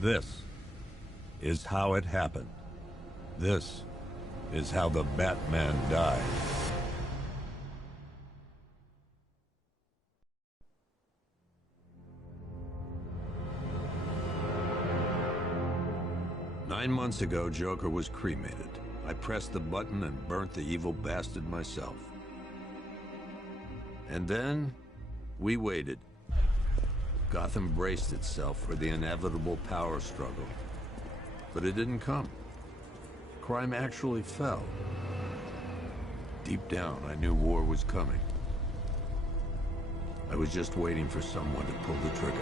This is how it happened. This is how the Batman died. Nine months ago, Joker was cremated. I pressed the button and burnt the evil bastard myself. And then, we waited. Gotham braced itself for the inevitable power struggle. But it didn't come. Crime actually fell. Deep down, I knew war was coming. I was just waiting for someone to pull the trigger.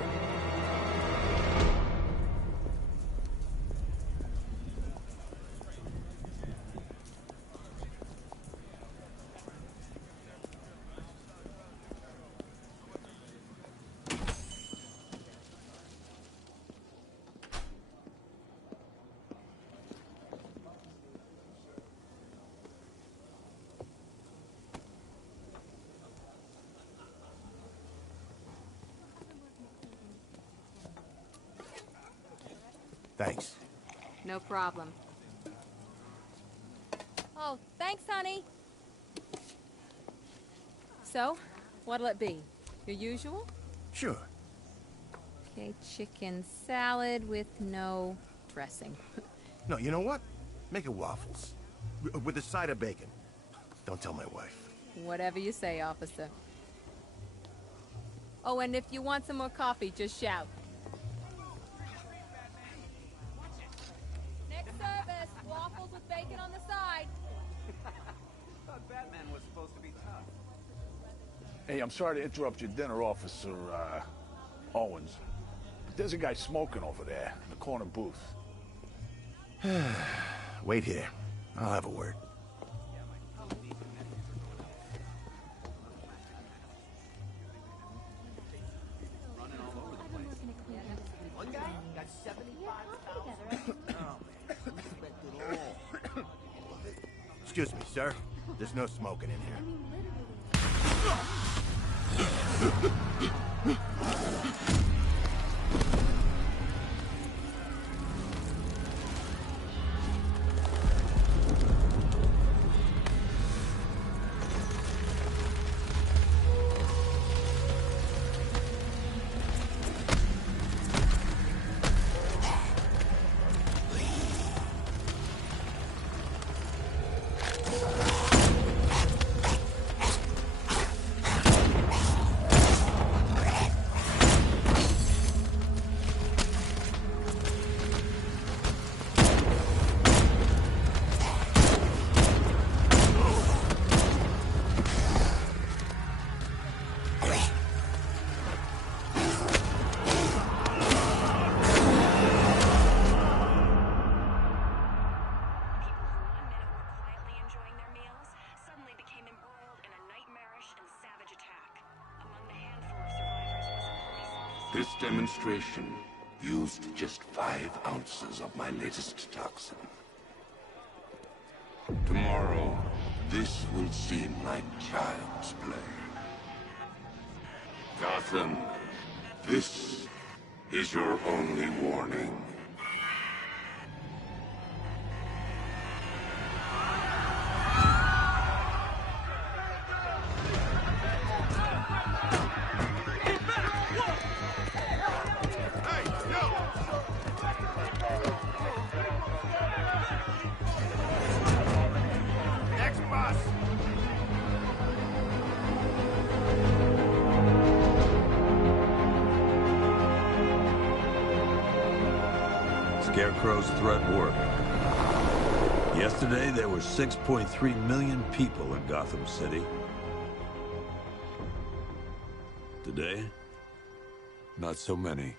Thanks. No problem. Oh, thanks, honey. So, what'll it be? Your usual? Sure. Okay, chicken salad with no dressing. No, you know what? Make it waffles. With a side of bacon. Don't tell my wife. Whatever you say, officer. Oh, and if you want some more coffee, just shout. Next service, waffles with bacon on the side. Thought Batman was supposed to be tough. Hey, I'm sorry to interrupt your dinner, Officer, Owens. But there's a guy smoking over there in the corner booth. Wait here. I'll have a word. One guy got 75,000. Excuse me, sir. There's no smoking in here. This demonstration used just 5 ounces of my latest toxin. Tomorrow, this will seem like child's play. Gotham, this is your only warning. Scarecrow's threat worked. Yesterday, there were 6.3 million people in Gotham City. Today, not so many.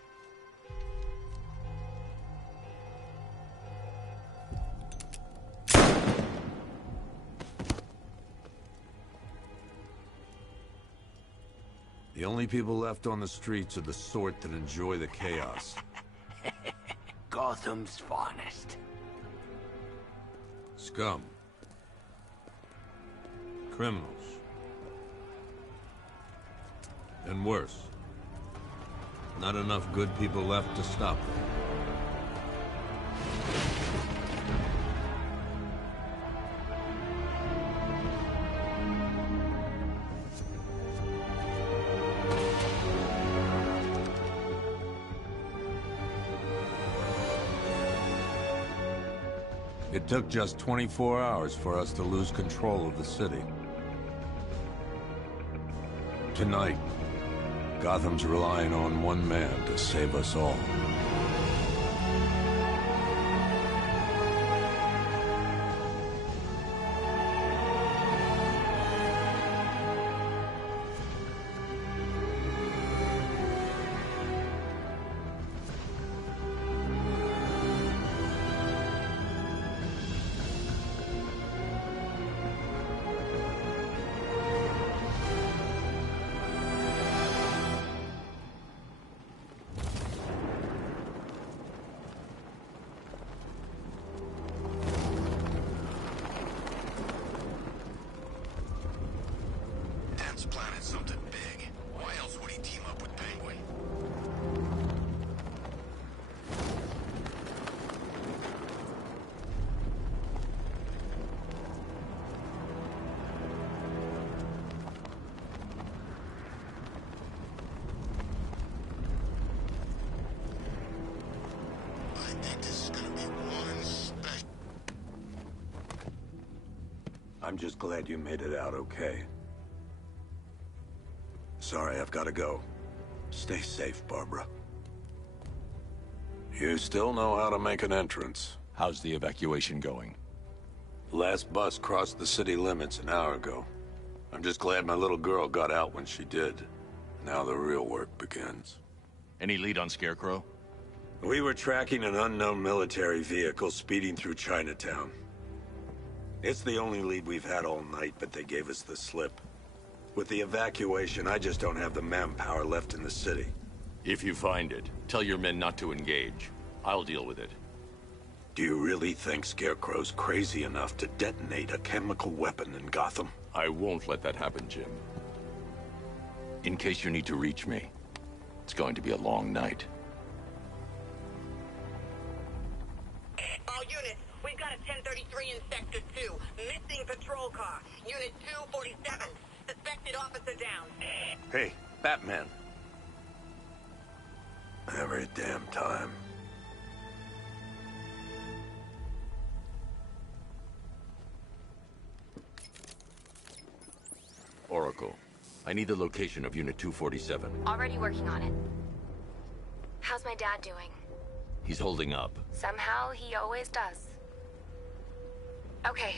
The only people left on the streets are the sort that enjoy the chaos. Gotham's finest. Scum. Criminals. And worse. Not enough good people left to stop them. It took just 24 hours for us to lose control of the city. Tonight, Gotham's relying on one man to save us all. Planning something big. Why else would he team up with Penguin? I think this is gonna be one special. I'm just glad you made it out okay. Sorry, I've got to go. Stay safe, Barbara. You still know how to make an entrance. How's the evacuation going? Last bus crossed the city limits an hour ago. I'm just glad my little girl got out when she did. Now the real work begins. Any lead on Scarecrow? We were tracking an unknown military vehicle speeding through Chinatown. It's the only lead we've had all night, but they gave us the slip. With the evacuation, I just don't have the manpower left in the city. If you find it, tell your men not to engage. I'll deal with it. Do you really think Scarecrow's crazy enough to detonate a chemical weapon in Gotham? I won't let that happen, Jim. In case you need to reach me, it's going to be a long night. All units, we've got a 1033 in Sector 2. Missing patrol car. Unit 247. Suspected officer down. Hey, Batman. Every damn time. Oracle, I need the location of Unit 247. Already working on it. How's my dad doing? He's holding up. Somehow, he always does. Okay,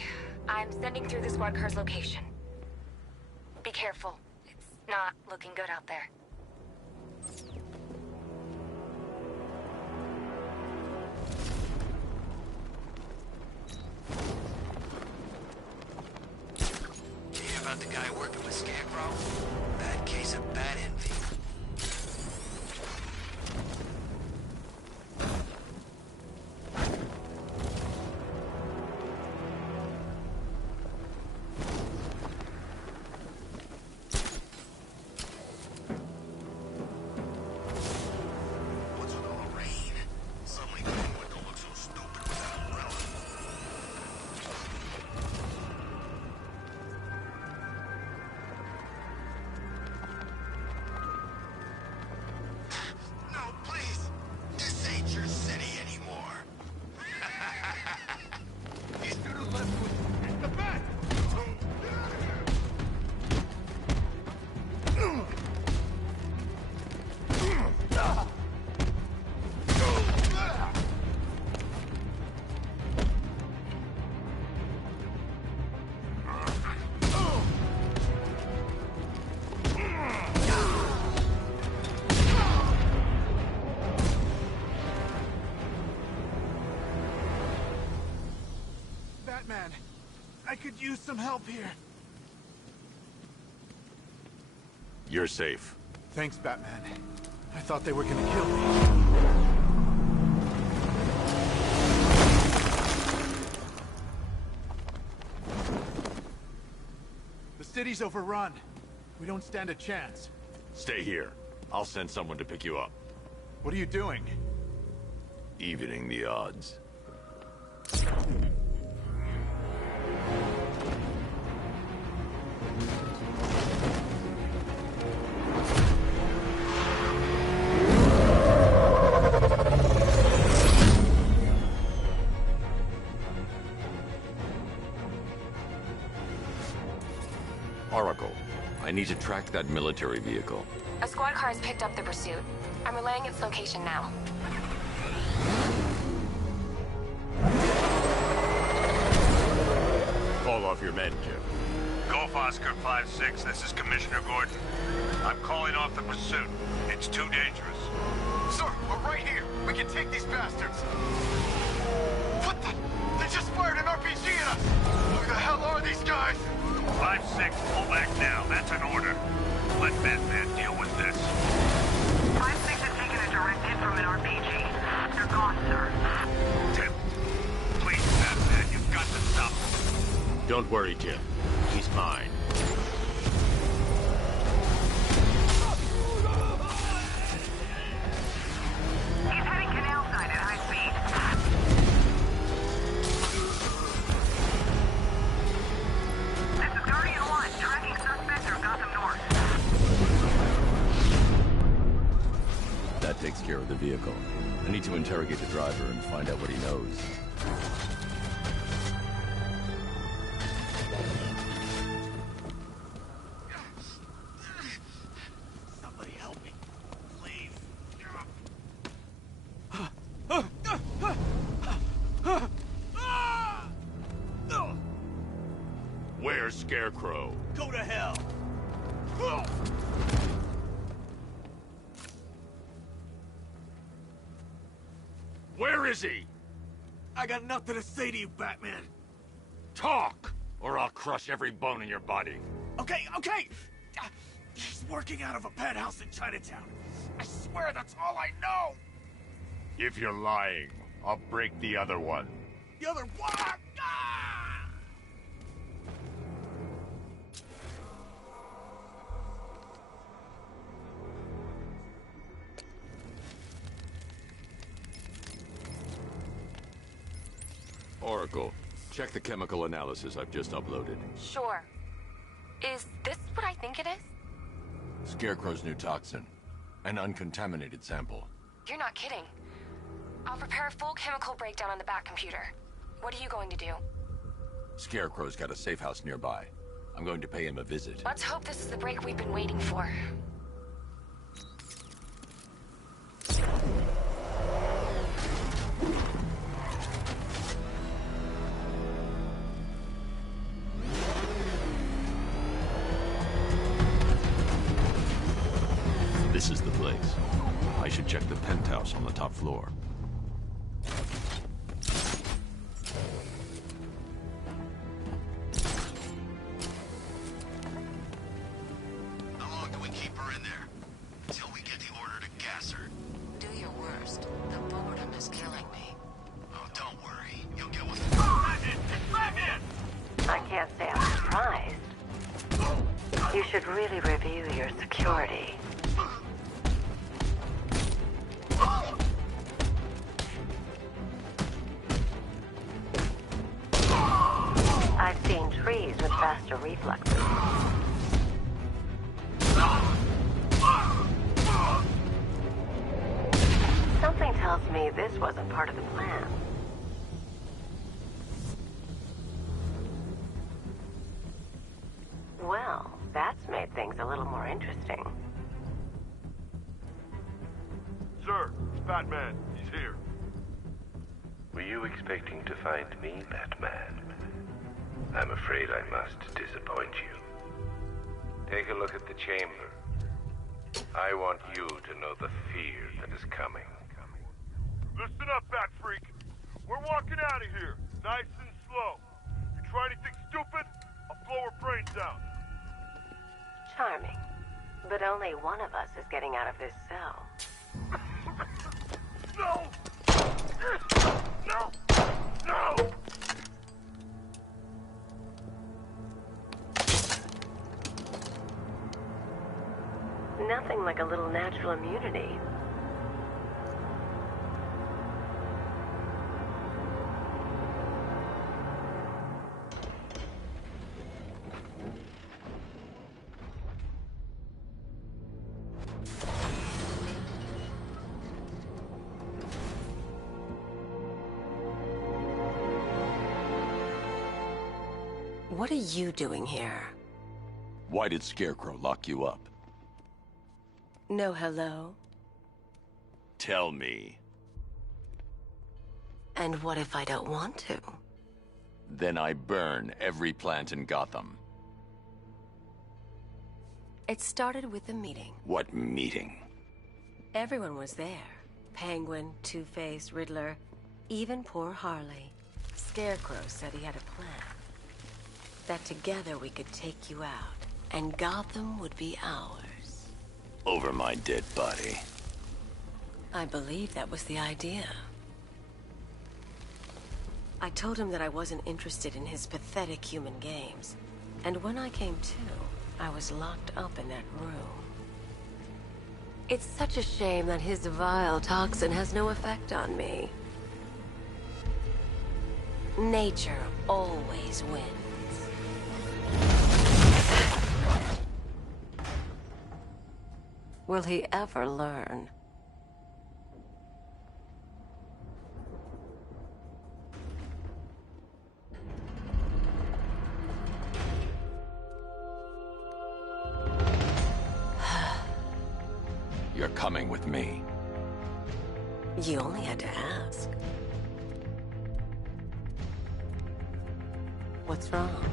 I'm sending through the squad car's location. Be careful. It's not looking good out there. You hear about the guy working with Scarecrow? Bad case of bat envy. What's with all the rain? Suddenly Penguin don't look so stupid with that umbrella. No, please. This ain't your city anymore. He's to the left with the back. Batman, I could use some help here. You're safe. Thanks, Batman. I thought they were gonna kill me. The city's overrun. We don't stand a chance. Stay here. I'll send someone to pick you up. What are you doing? Evening the odds. need to track that military vehicle. A squad car has picked up the pursuit. I'm relaying its location now. Call off your men, Jim. Golf Oscar 5-6, this is Commissioner Gordon. I'm calling off the pursuit. It's too dangerous. Sir, we're right here. We can take these bastards. What the? They just fired an RPG at us! Who the hell are these guys? 5-6, pull back now. That's an order. Let Batman deal with this. 5-6 has taken a direct hit from an RPG. They're gone, sir. Tim, please, Batman, you've got to stop them. Don't worry, Jim. He's mine. He's heading canal side at high speed. This is Guardian 1, tracking suspect through Gotham North. That takes care of the vehicle. I need to interrogate the driver and find out what he knows. Somebody help me, please. Where's Scarecrow? Go to hell. Where is he? I got nothing to say to you, Batman. Talk, or I'll crush every bone in your body. Okay. He's working out of a penthouse in Chinatown. I swear that's all I know. If you're lying, I'll break the other one. The other one. Ah! Oracle, check the chemical analysis I've just uploaded. Sure. Is this what I think it is? Scarecrow's new toxin. An uncontaminated sample. You're not kidding. I'll prepare a full chemical breakdown on the back computer. What are you going to do? Scarecrow's got a safe house nearby. I'm going to pay him a visit. Let's hope this is the break we've been waiting for. This is the place. I should check the penthouse on the top floor. How long do we keep her in there? Until we get the order to gas her. Do your worst. The boredom is killing me. Oh, don't worry. You'll get what... I can't say I'm surprised. You should really review your security. I've seen trees with faster reflexes. Something tells me this wasn't part of the plan. Well, that's made things a little more interesting. Sir, it's Batman. He's here. Were you expecting to find me, Batman? I'm afraid I must disappoint you. Take a look at the chamber. I want you to know the fear that is coming. Listen up, Bat Freak. We're walking out of here, nice and slow. You try anything stupid, I'll blow her brains out. Charming. But only one of us is getting out of this cell. No! No! No! Nothing like a little natural immunity. What are you doing here? Why did Scarecrow lock you up? No hello? Tell me. And what if I don't want to? Then I burn every plant in Gotham. It started with a meeting. What meeting? Everyone was there. Penguin, Two-Face, Riddler, even poor Harley. Scarecrow said he had a plan. That together we could take you out, and Gotham would be ours. Over my dead body. I believe that was the idea. I told him that I wasn't interested in his pathetic human games. And when I came to, I was locked up in that room. It's such a shame that his vile toxin has no effect on me. Nature always wins. Will he ever learn? You're coming with me. You only had to ask. What's wrong?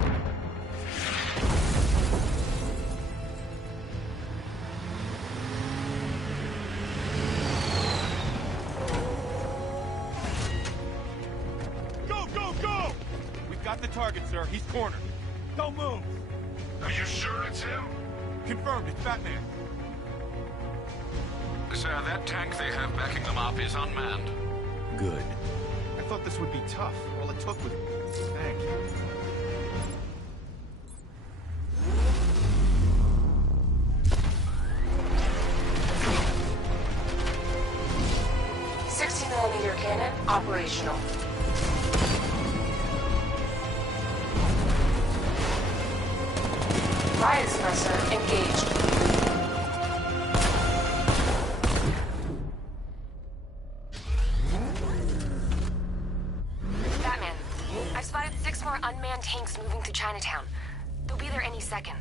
Go, go, go! We've got the target, sir. He's cornered. Don't move! Are you sure it's him? Confirmed, it's Batman. Sir, that tank they have backing them up is unmanned. Good. I thought this would be tough. All it took was... Thank you. .60mm cannon operational. Riot suppressor engaged. Unmanned tanks moving through Chinatown. They'll be there any second.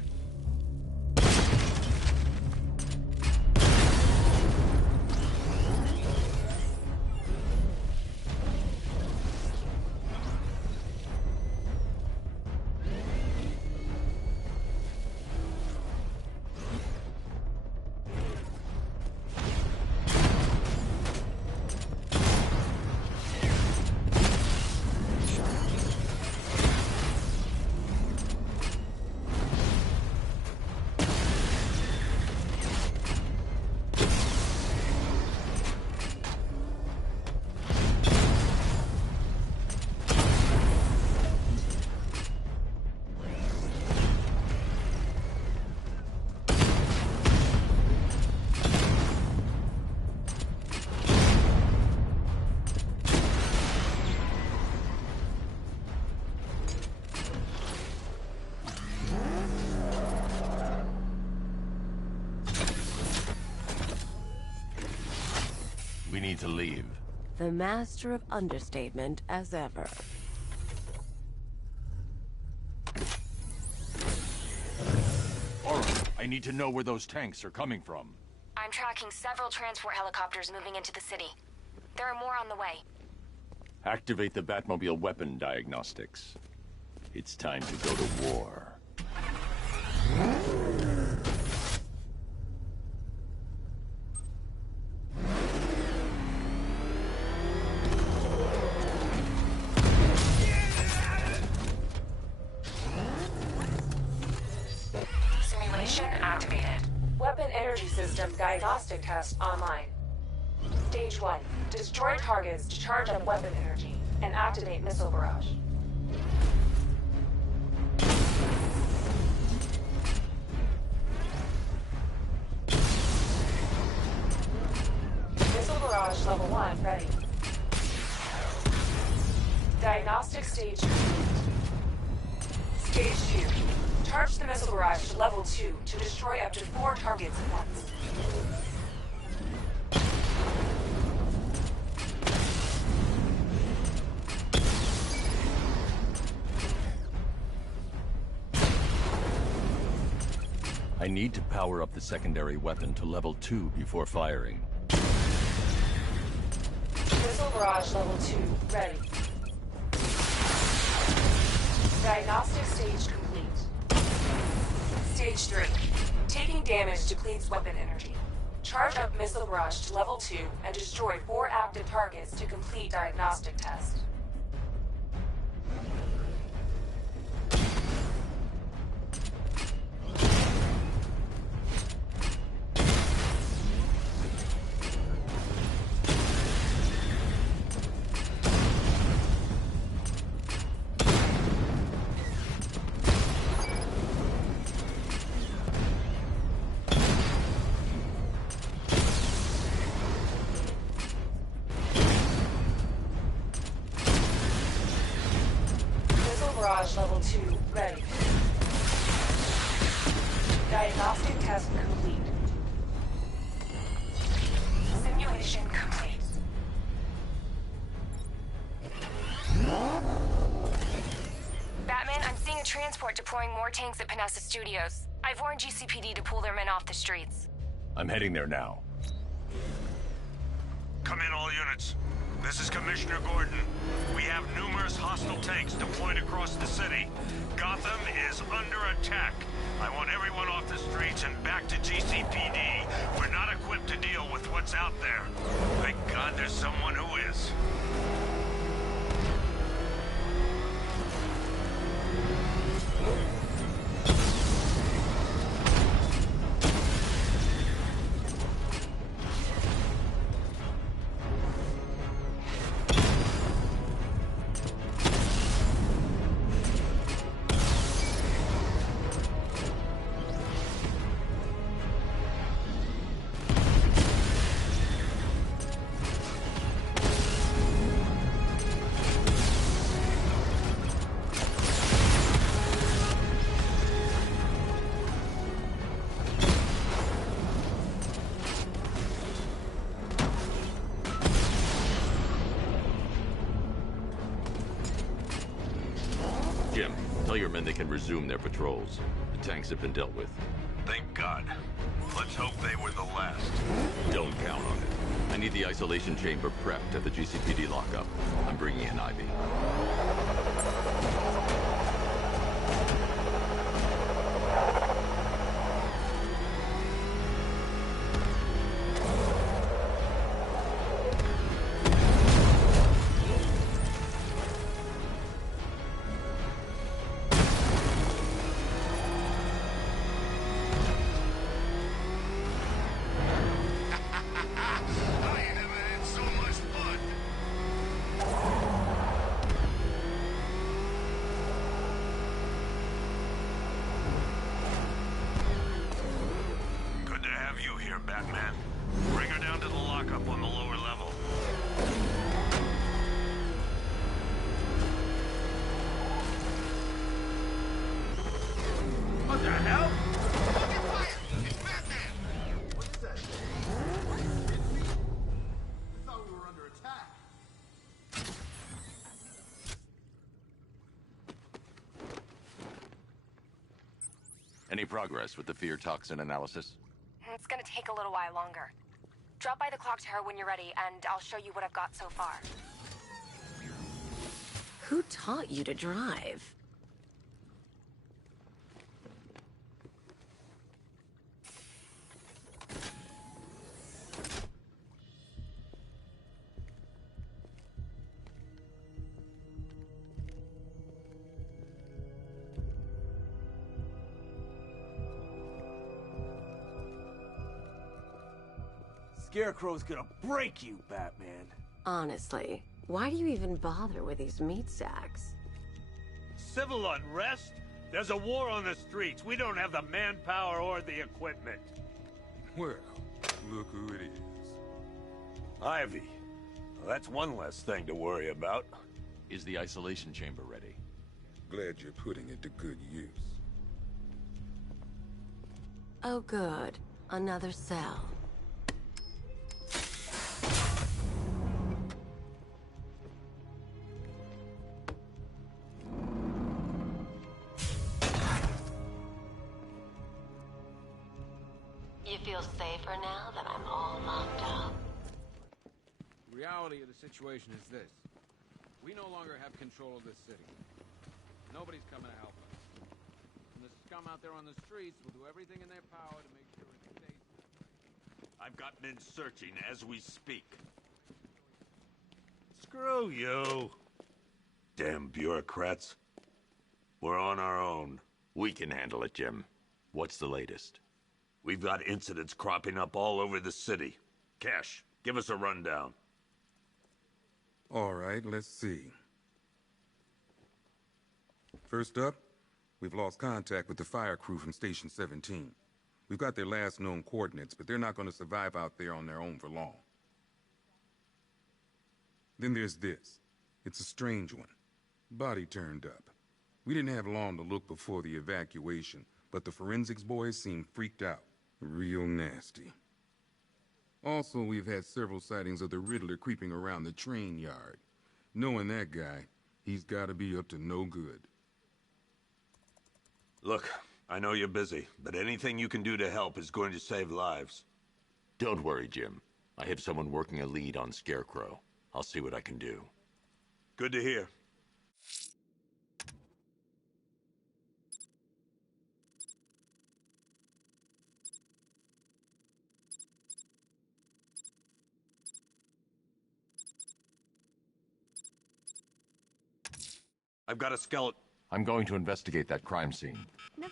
We need to leave. The master of understatement as ever. All right, I need to know where those tanks are coming from. I'm tracking several transport helicopters moving into the city. There are more on the way. Activate the Batmobile weapon diagnostics. It's time to go to war. Simulation activated. Weapon energy system diagnostic test online. Stage 1. Destroy targets to charge up weapon energy and activate missile barrage. Missile barrage level 1 ready. Diagnostic stage complete. Stage 2. Charge the missile barrage to level 2 to destroy up to 4 targets at once. I need to power up the secondary weapon to level 2 before firing. Missile barrage level 2 ready. Diagnostic stage complete. Stage 3. Taking damage depletes weapon energy. Charge up missile barrage to level 2 and destroy 4 active targets to complete diagnostic test. Barrage level 2 ready. Diagnostic test complete. Simulation complete. Batman, I'm seeing a transport deploying more tanks at Panessa Studios. I've warned GCPD to pull their men off the streets. I'm heading there now. Come in, all units. This is Commissioner Gordon. We have numerous hostile tanks deployed across the city. Gotham is under attack. I want everyone off the streets and back to GCPD. We're not equipped to deal with what's out there. Thank God there's someone who is. Jim, tell your men they can resume their patrols. The tanks have been dealt with. Thank God. Let's hope they were the last. Don't count on it. I need the isolation chamber prepped at the GCPD lockup. I'm bringing in Ivy. Batman. Bring her down to the lockup on the lower level. What the hell? It's Batman! What is that? It's me? I thought we were under attack. Any progress with the fear toxin analysis? It's gonna take a little while longer. Drop by the clock tower when you're ready, and I'll show you what I've got so far. Who taught you to drive? Scarecrow's gonna break you, Batman. Honestly, why do you even bother with these meat sacks? Civil unrest? There's a war on the streets. We don't have the manpower or the equipment. Well, look who it is. Ivy. Well, that's one less thing to worry about. Is the isolation chamber ready? Glad you're putting it to good use. Oh good. Another cell. feel safer now that I'm all locked up? The reality of the situation is this. We no longer have control of this city. Nobody's coming to help us. And the scum out there on the streets will do everything in their power to make sure it stays that way. I've got men searching as we speak. Screw you. Damn bureaucrats. We're on our own. We can handle it, Jim. What's the latest? We've got incidents cropping up all over the city. Cash, give us a rundown. All right, let's see. First up, we've lost contact with the fire crew from Station 17. We've got their last known coordinates, but they're not going to survive out there on their own for long. Then there's this. It's a strange one. Body turned up. We didn't have long to look before the evacuation, but the forensics boys seemed freaked out. Real nasty. Also, we've had several sightings of the Riddler creeping around the train yard. Knowing that guy, he's got to be up to no good. Look, I know you're busy, but anything you can do to help is going to save lives. Don't worry, Jim. I have someone working a lead on Scarecrow. I'll see what I can do. Good to hear. I've got a skeleton. I'm going to investigate that crime scene.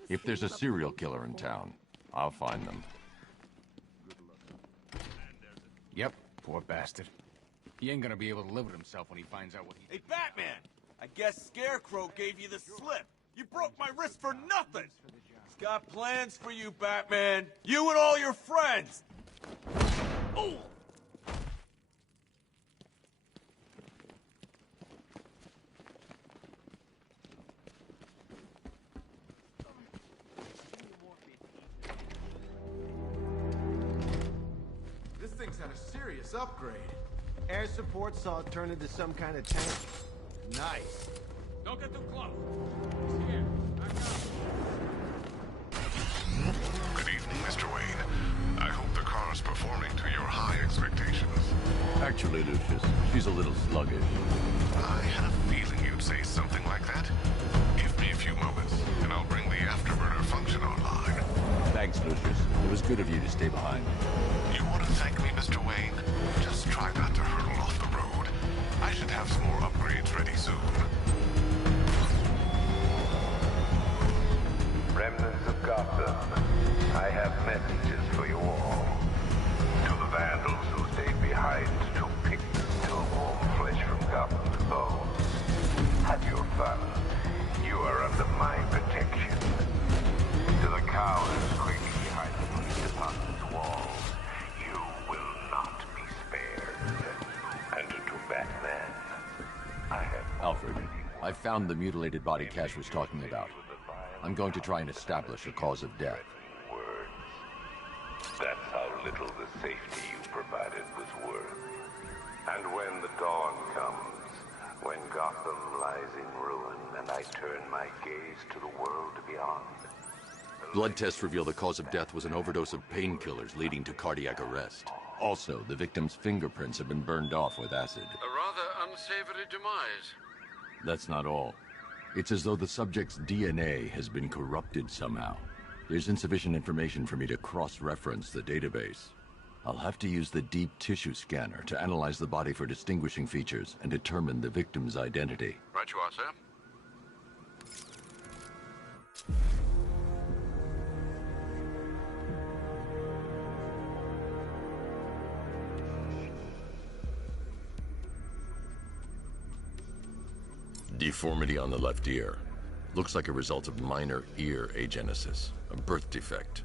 If there's a serial killer in town, I'll find them. Yep, poor bastard. He ain't gonna be able to live with himself when he finds out what he... Hey, Batman! I guess Scarecrow gave you the slip. You broke my wrist for nothing! He's got plans for you, Batman. You and all your friends! Oh! This thing's had a serious upgrade. Air support saw it turn into some kind of tank. Nice. Don't get too close. He's here. Back up. Good evening, Mr. Wayne. I hope the car is performing to your high expectations. Actually, Lucius, she's a little sluggish. I had a feeling you'd say something like that. Give me a few moments, and I'll bring the afterburner function online. Thanks, Lucius. It was good of you to stay behind. You want to thank me, Mr. Wayne? Just try not to hurtle off the road. I should have some more upgrades ready soon. Remnants of Gotham, I have messages for you all. To the vandals who stayed behind to pick the warm flesh from Gotham's bones. Have your fun. You are under my protection. To the cowards quick behind the police department's walls, you will not be spared. And to Batman, I have... Alfred, I found the mutilated body Cash was talking about. I'm going to try and establish a cause of death. That's how little the safety you provided was worth. And when the dawn comes, when Gotham lies in ruin, and I turn my gaze to the world beyond. Blood tests reveal the cause of death was an overdose of painkillers leading to cardiac arrest. Also, the victim's fingerprints have been burned off with acid. A rather unsavory demise. That's not all. It's as though the subject's DNA has been corrupted somehow. There's insufficient information for me to cross-reference the database. I'll have to use the deep tissue scanner to analyze the body for distinguishing features and determine the victim's identity. Right you are, sir. Deformity on the left ear. Looks like a result of minor ear agenesis, a birth defect.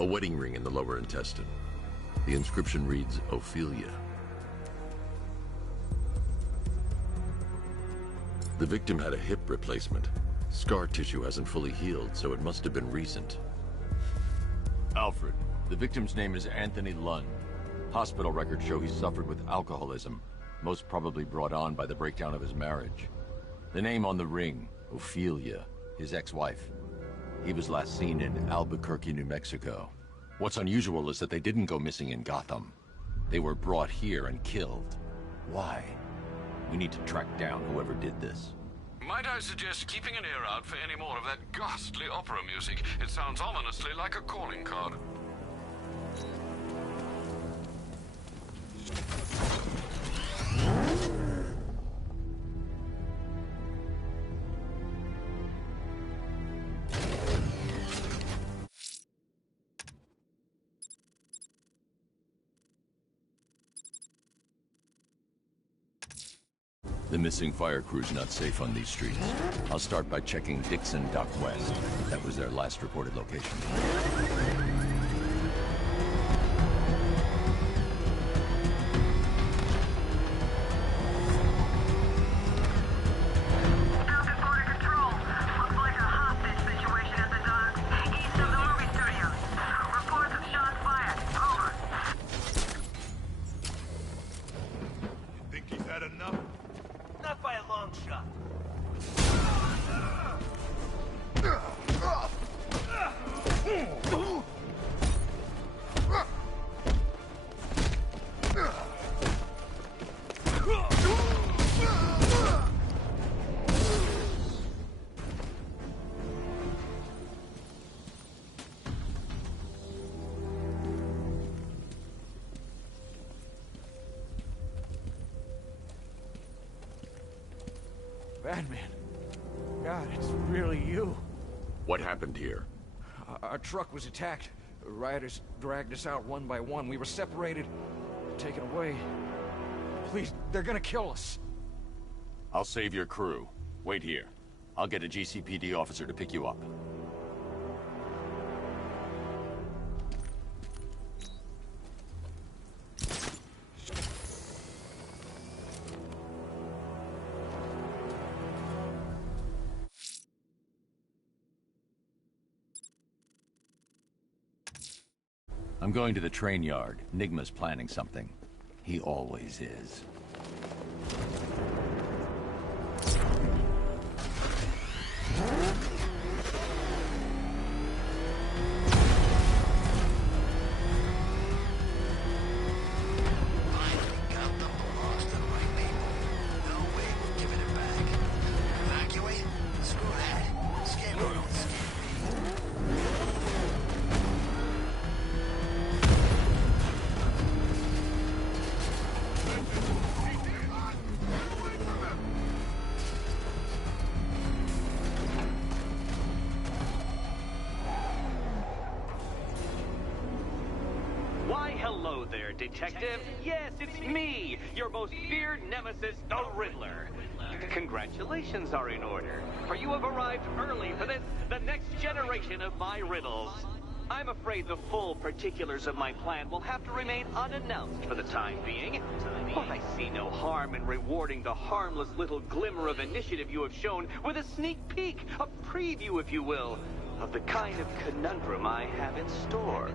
A wedding ring in the lower intestine. The inscription reads, Ophelia. The victim had a hip replacement. Scar tissue hasn't fully healed, so it must have been recent. Alfred, the victim's name is Anthony Lund. Hospital records show he suffered with alcoholism, most probably brought on by the breakdown of his marriage. The name on the ring, Ophelia, his ex-wife. He was last seen in Albuquerque, New Mexico. What's unusual is that they didn't go missing in Gotham. They were brought here and killed. Why? We need to track down whoever did this. Might I suggest keeping an ear out for any more of that ghastly opera music? It sounds ominously like a calling card. The missing fire crew's not safe on these streets. I'll start by checking Dixon Dock West. That was their last reported location. Batman. God, it's really you. What happened here? Our truck was attacked. Rioters dragged us out one by one. We were separated, taken away. Please, they're gonna kill us. I'll save your crew. Wait here. I'll get a GCPD officer to pick you up. I'm going to the train yard. Nigma's planning something. He always is. Hello there, Detective. Yes, it's me, your most feared nemesis, the Riddler. Congratulations are in order, for you have arrived early for this, the next generation of my riddles. I'm afraid the full particulars of my plan will have to remain unannounced for the time being, but I see no harm in rewarding the harmless little glimmer of initiative you have shown with a sneak peek, a preview, if you will, of the kind of conundrum I have in store.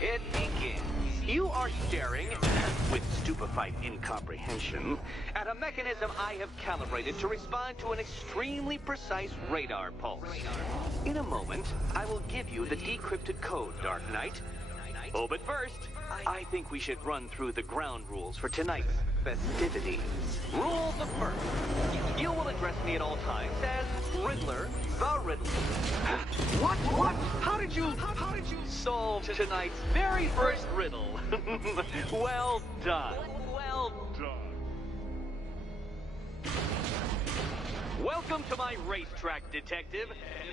It begins. You are staring, with stupefied incomprehension, at a mechanism I have calibrated to respond to an extremely precise radar pulse. In a moment, I will give you the decrypted code, Dark Knight. Oh, but first, I think we should run through the ground rules for tonight's festivities. Rule the first. You will address me at all times as Riddler, the Riddler. What? How did you solve tonight's very first riddle? Well done. Well done. Welcome to my racetrack, Detective.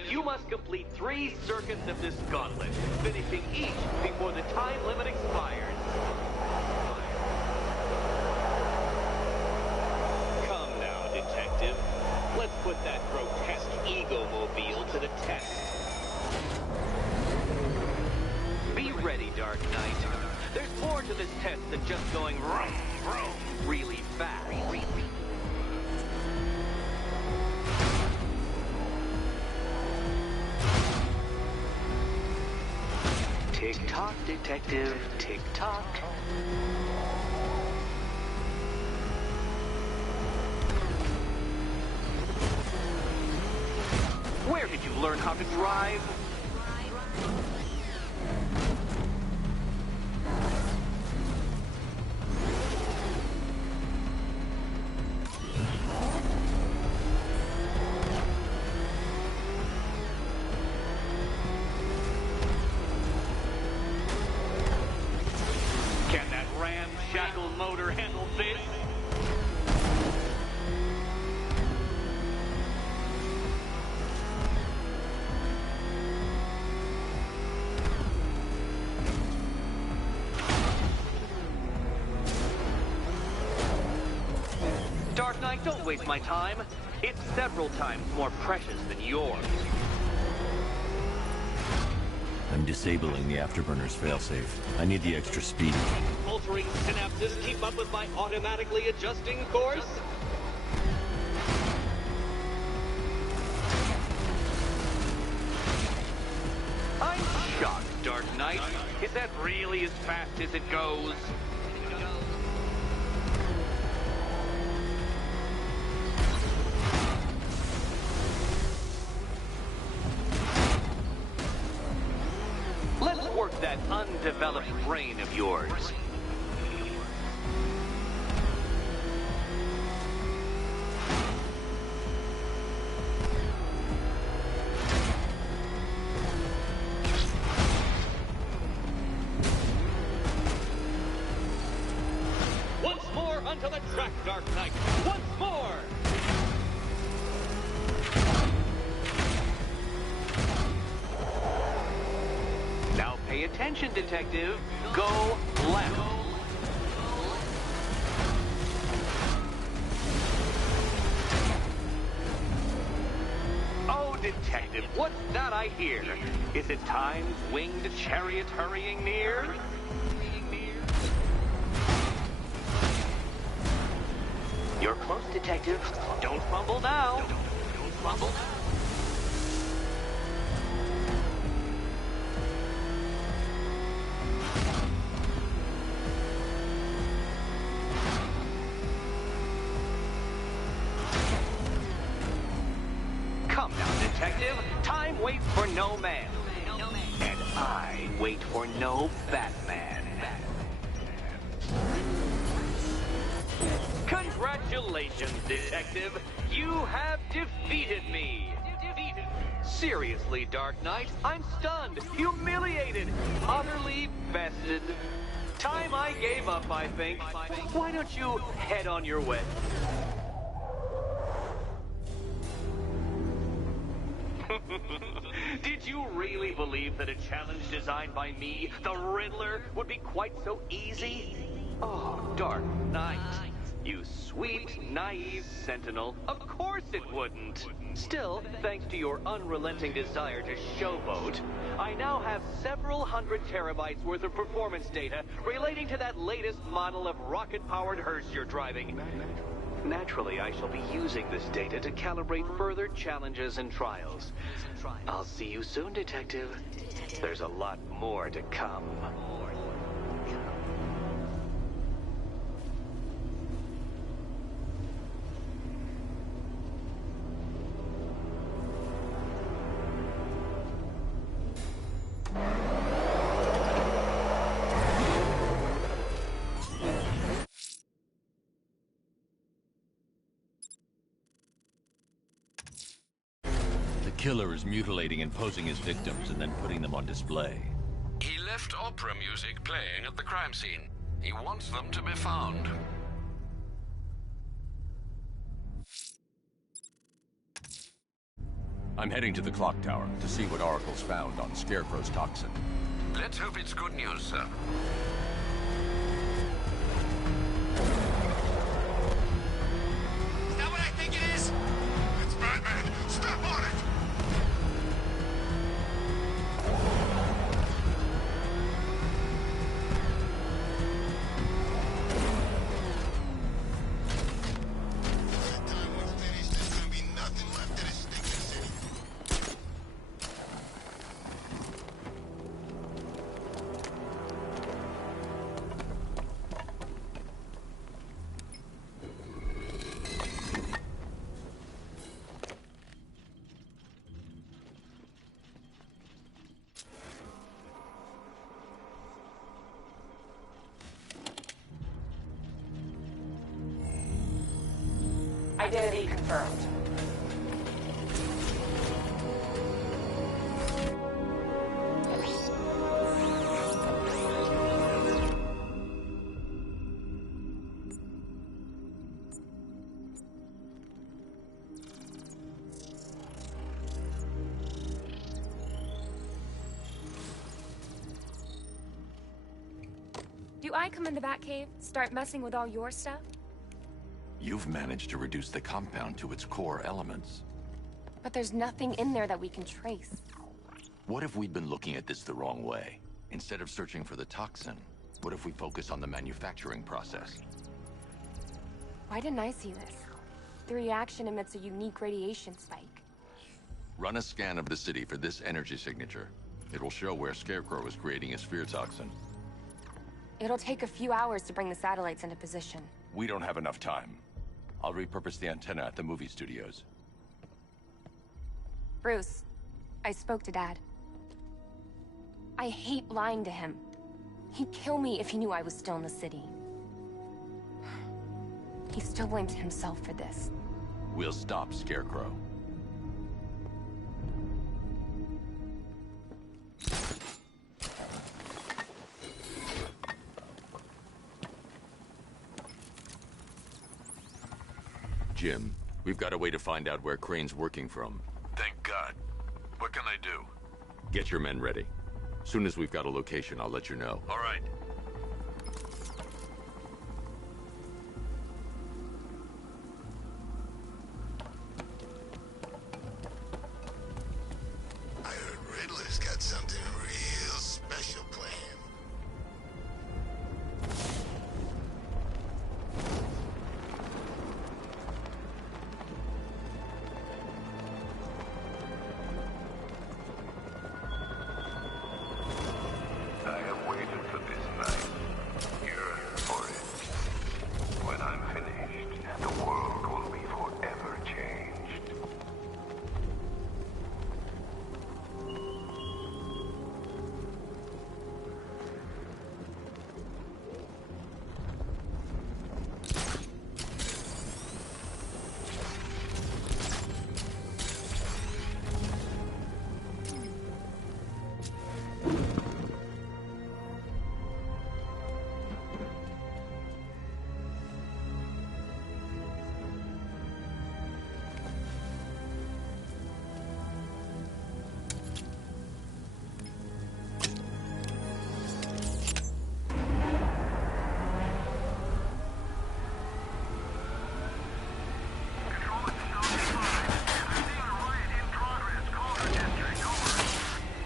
You must complete 3 circuits of this gauntlet, finishing each before the time limit expires. Come now, Detective. Let's put that grotesque ego-mobile to the test. Be ready, Dark Knight. There's more to this test than just going vroom, vroom really fast. Tick-tock, Detective, tick-tock. Where did you learn how to drive? Can that ramshackle motor handle this? Dark Knight, don't waste my time. It's several times more precious than yours. I'm disabling the afterburner's failsafe. I need the extra speed. Altering synapses keep up with my automatically adjusting course? I'm shocked, Dark Knight. Is that really as fast as it goes? Let's work that undeveloped brain of yours. Once more onto the track, Dark Knight. Once more! Now pay attention, Detective. Go left. Oh, Detective, what's that I hear? Is it time's winged chariot hurrying near? You're close, Detective. Don't fumble now. Don't fumble now. Come now, Detective. Time waits for no man. And I wait for no Batman. Congratulations, Detective. You have defeated me. Seriously, Dark Knight, I'm stunned, humiliated, utterly bested. Time I gave up, I think. Why don't you head on your way? Did you really believe that a challenge designed by me, the Riddler, would be quite so easy? Oh, Dark Knight. You sweet, naive sentinel. Of course it wouldn't. Still, thanks to your unrelenting desire to showboat, I now have several hundred terabytes worth of performance data relating to that latest model of rocket-powered hearse you're driving. Naturally, I shall be using this data to calibrate further challenges and trials. I'll see you soon, Detective. There's a lot more to come. The killer is mutilating and posing as victims and then putting them on display. He left opera music playing at the crime scene. He wants them to be found. I'm heading to the clock tower to see what Oracle's found on Scarecrow's toxin. Let's hope it's good news, sir. Is that what I think it is? It's Batman! Step on it! Identity confirmed. Do I come in the Batcave, start messing with all your stuff? You've managed to reduce the compound to its core elements. But there's nothing in there that we can trace. What if we'd been looking at this the wrong way? Instead of searching for the toxin, what if we focus on the manufacturing process? Why didn't I see this? The reaction emits a unique radiation spike. Run a scan of the city for this energy signature. It will show where Scarecrow is creating his fear toxin. It'll take a few hours to bring the satellites into position. We don't have enough time. I'll repurpose the antenna at the movie studios. Bruce, I spoke to Dad. I hate lying to him. He'd kill me if he knew I was still in the city. He still blames himself for this. We'll stop Scarecrow. Jim, we've got a way to find out where Crane's working from. Thank God. What can I do? Get your men ready. Soon as we've got a location, I'll let you know. All right. I heard Riddler's got something real special planned. I have waited for this night, yearned for it. When I'm finished, the world will be forever changed.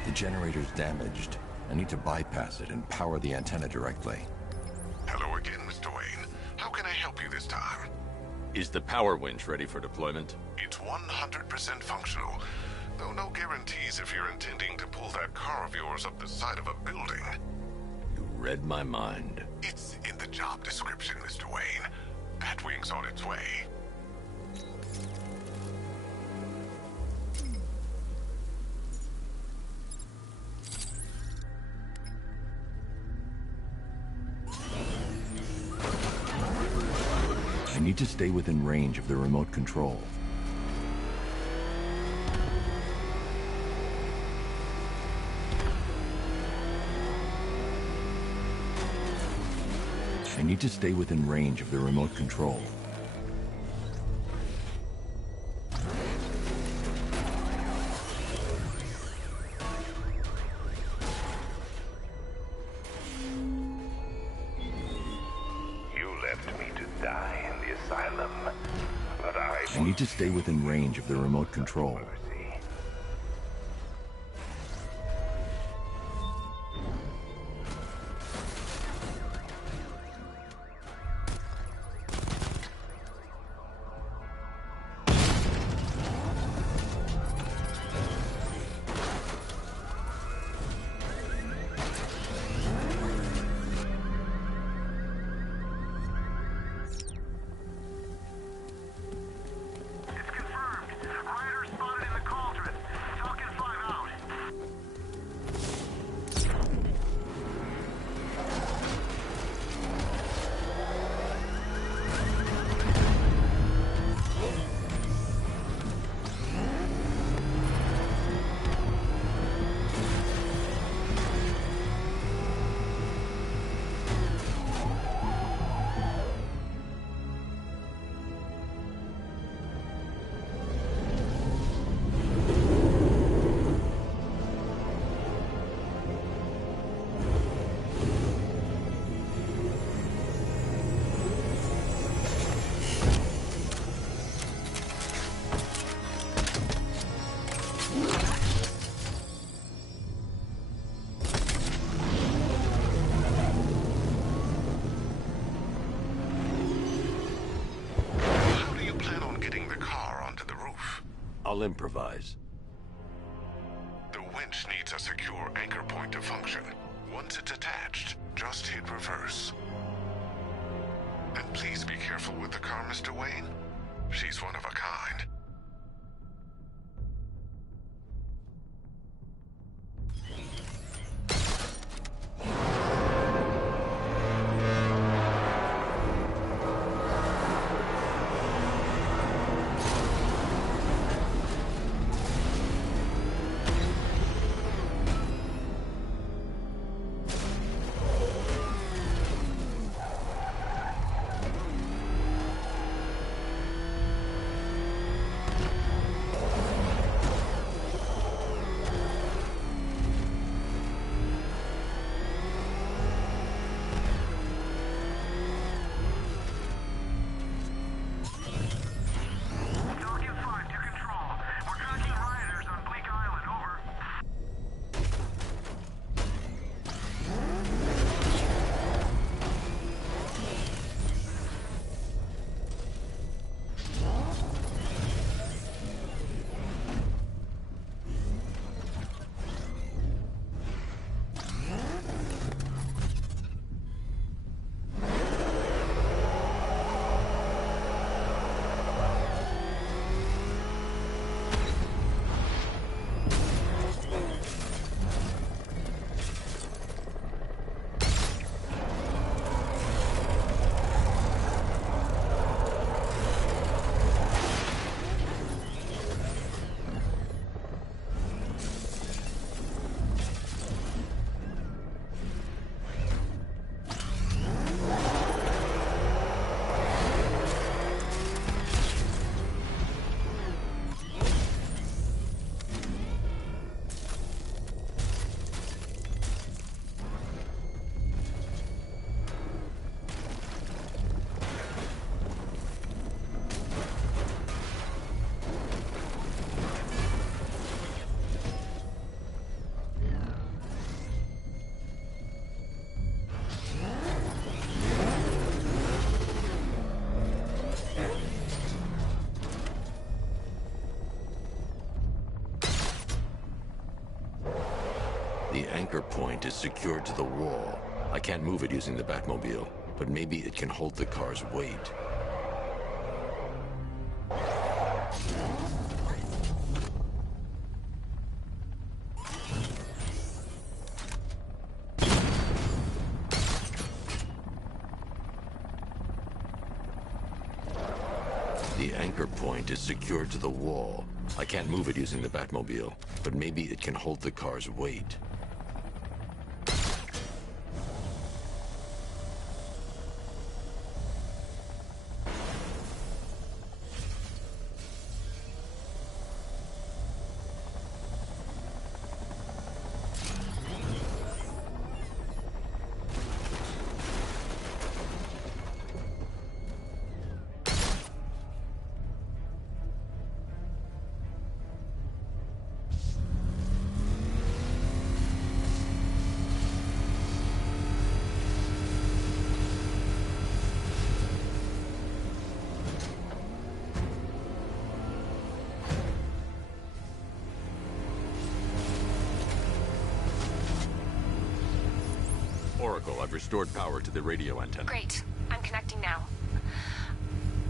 The generator's damaged. I need to bypass it and power the antenna directly. Hello again, Mr. Wayne. How can I help you this time? Is the power winch ready for deployment? It's 100% functional, though no guarantees if you're intending to pull that car of yours up the side of a building. You read my mind. It's in the job description, Mr. Wayne. Batwing's on its way. I need to stay within range of the remote control. I need to stay within range of the remote control. die in the asylum. But I need to stay within range of the remote control. I'll improvise. The winch needs a secure anchor point to function. Once it's attached, just hit reverse. And please be careful with the car, Mr. Wayne. She's one of a kind. The anchor point is secured to the wall. I can't move it using the Batmobile, but maybe it can hold the car's weight. The anchor point is secured to the wall. I can't move it using the Batmobile, but maybe it can hold the car's weight. Oracle. I've restored power to the radio antenna. Great. I'm connecting now.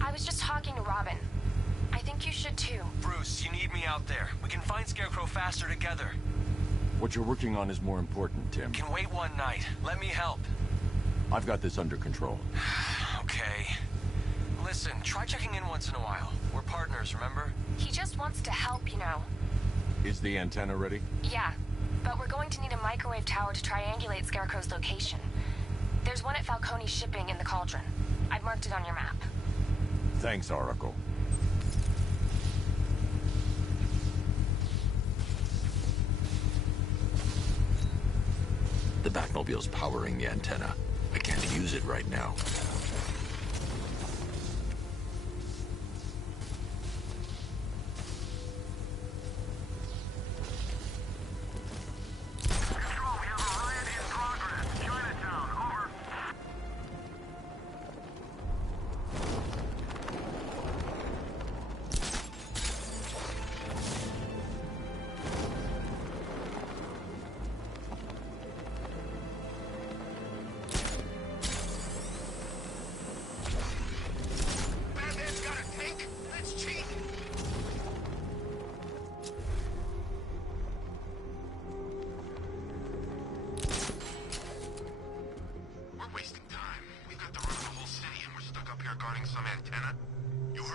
I was just talking to Robin. I think you should too. Bruce, you need me out there. We can find Scarecrow faster together. What you're working on is more important, Tim. Can wait one night. Let me help. I've got this under control. Okay. Listen, try checking in once in a while. We're partners, remember? He just wants to help, you know. Is the antenna ready? Yeah, but we're going to need a microwave tower to triangulate Scarecrow's location. There's one at Falcone's shipping in the Cauldron. I've marked it on your map. Thanks, Oracle. The Batmobile's powering the antenna. I can't use it right now.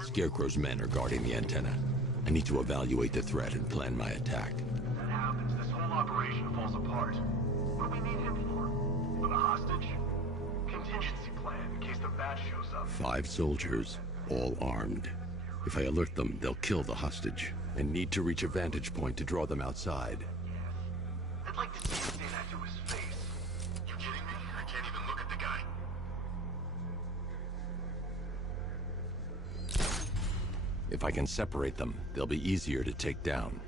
Scarecrow's men are guarding the antenna. I need to evaluate the threat and plan my attack. That happens, this whole operation falls apart. What do we need him for? For the hostage? Contingency plan, in case the bat shows up. 5 soldiers, all armed. If I alert them, they'll kill the hostage. And need to reach a vantage point to draw them outside. I'd like to see him say that to his face. You kidding me? I can't even look at the guy. If I can separate them, they'll be easier to take down.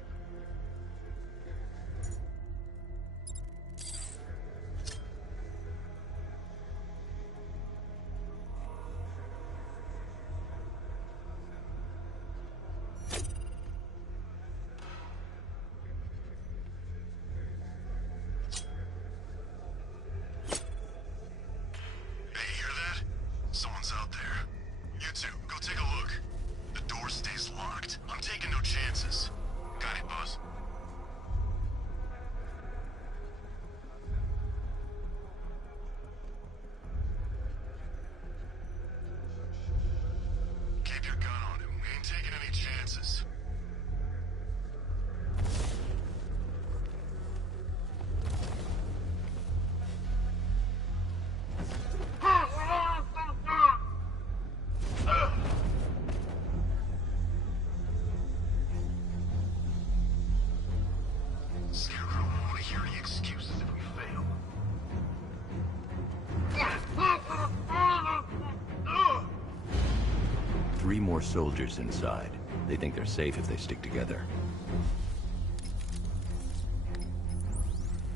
More soldiers inside. They think they're safe if they stick together.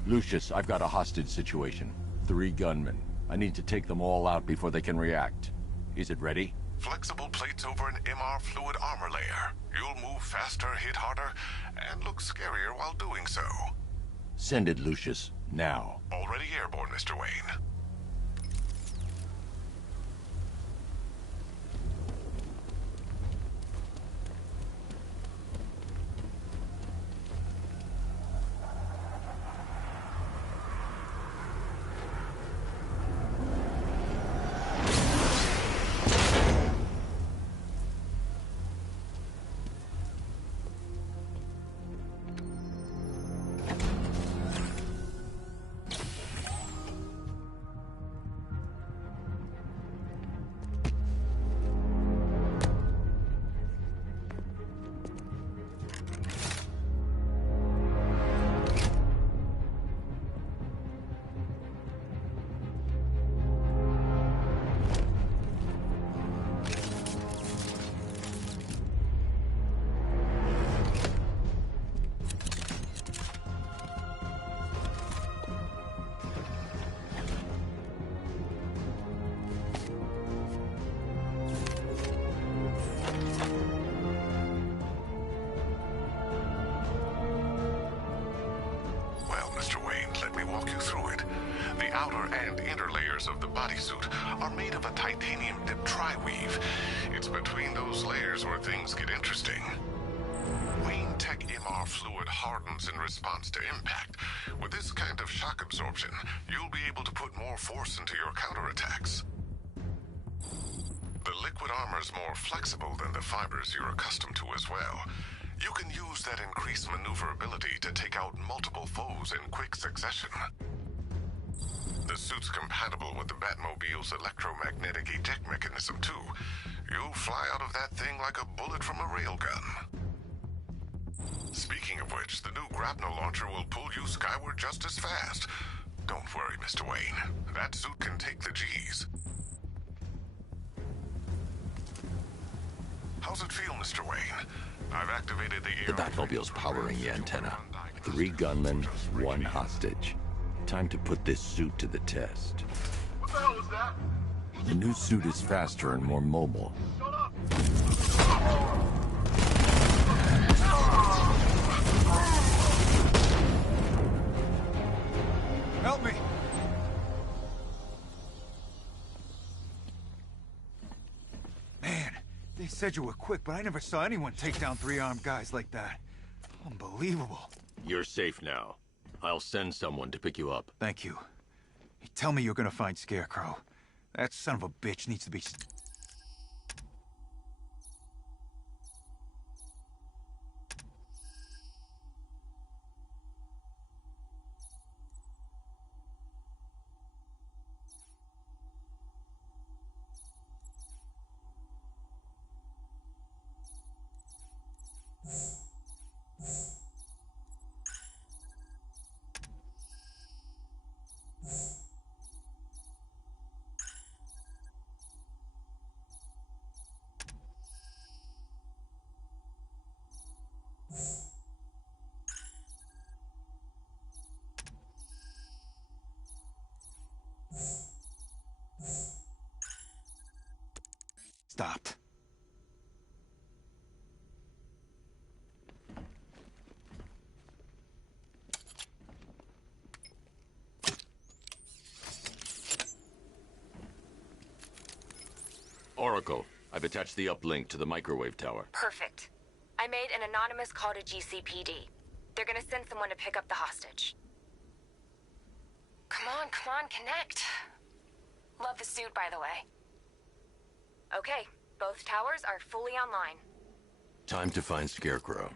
Lucius, I've got a hostage situation. 3 gunmen. I need to take them all out before they can react. Is it ready? Flexible plates over an MR fluid armor layer. You'll move faster, hit harder, and look scarier while doing so. Send it, Lucius. Now. Already airborne, Mr. Wayne. Wait, let me walk you through it. The outer and inner layers of the bodysuit are made of a titanium-dipped tri-weave. It's between those layers where things get interesting. Wayne Tech MR fluid hardens in response to impact. With this kind of shock absorption, you'll be able to put more force into your counterattacks. The liquid armor's more flexible than the fibers you're accustomed to as well. You can use that increased maneuverability to take out multiple foes in quick succession. The suit's compatible with the Batmobile's electromagnetic eject mechanism, too. You'll fly out of that thing like a bullet from a railgun. Speaking of which, the new grapnel launcher will pull you skyward just as fast. Don't worry, Mr. Wayne. That suit can take the G's. How's it feel, Mr. Wayne? I've activated the Batmobile's powering the antenna. 3 gunmen, 1 hostage. Time to put this suit to the test. What the hell was that? The new suit is faster and more mobile. Shut up! Help me! Man, they said you were quick, but I never saw anyone take down 3 armed guys like that. Unbelievable. You're safe now. I'll send someone to pick you up. Thank you. Hey, tell me you're gonna find Scarecrow. That son of a bitch needs to be... Stopped. Oracle, I've attached the uplink to the microwave tower. Perfect. I made an anonymous call to GCPD. They're gonna send someone to pick up the hostage. Come on, connect. Love the suit, by the way. Okay, both towers are fully online. Time to find Scarecrow.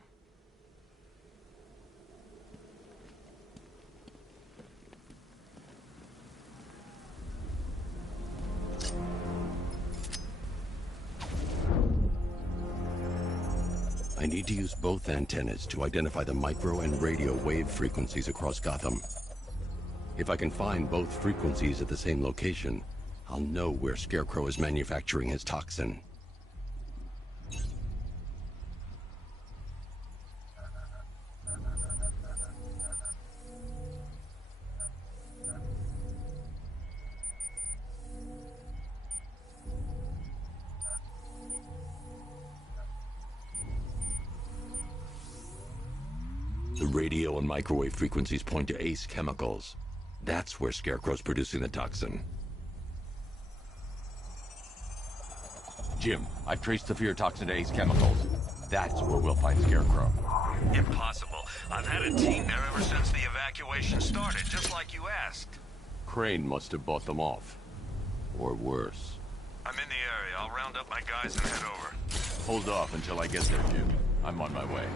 I need to use both antennas to identify the micro and radio wave frequencies across Gotham. If I can find both frequencies at the same location, I'll know where Scarecrow is manufacturing his toxin. The radio and microwave frequencies point to Ace Chemicals. That's where Scarecrow's producing the toxin. Jim, I've traced the fear toxin to Ace Chemicals. That's where we'll find Scarecrow. Impossible. I've had a team there ever since the evacuation started, just like you asked. Crane must have bought them off. Or worse. I'm in the area. I'll round up my guys and head over. Hold off until I get there, Jim. I'm on my way.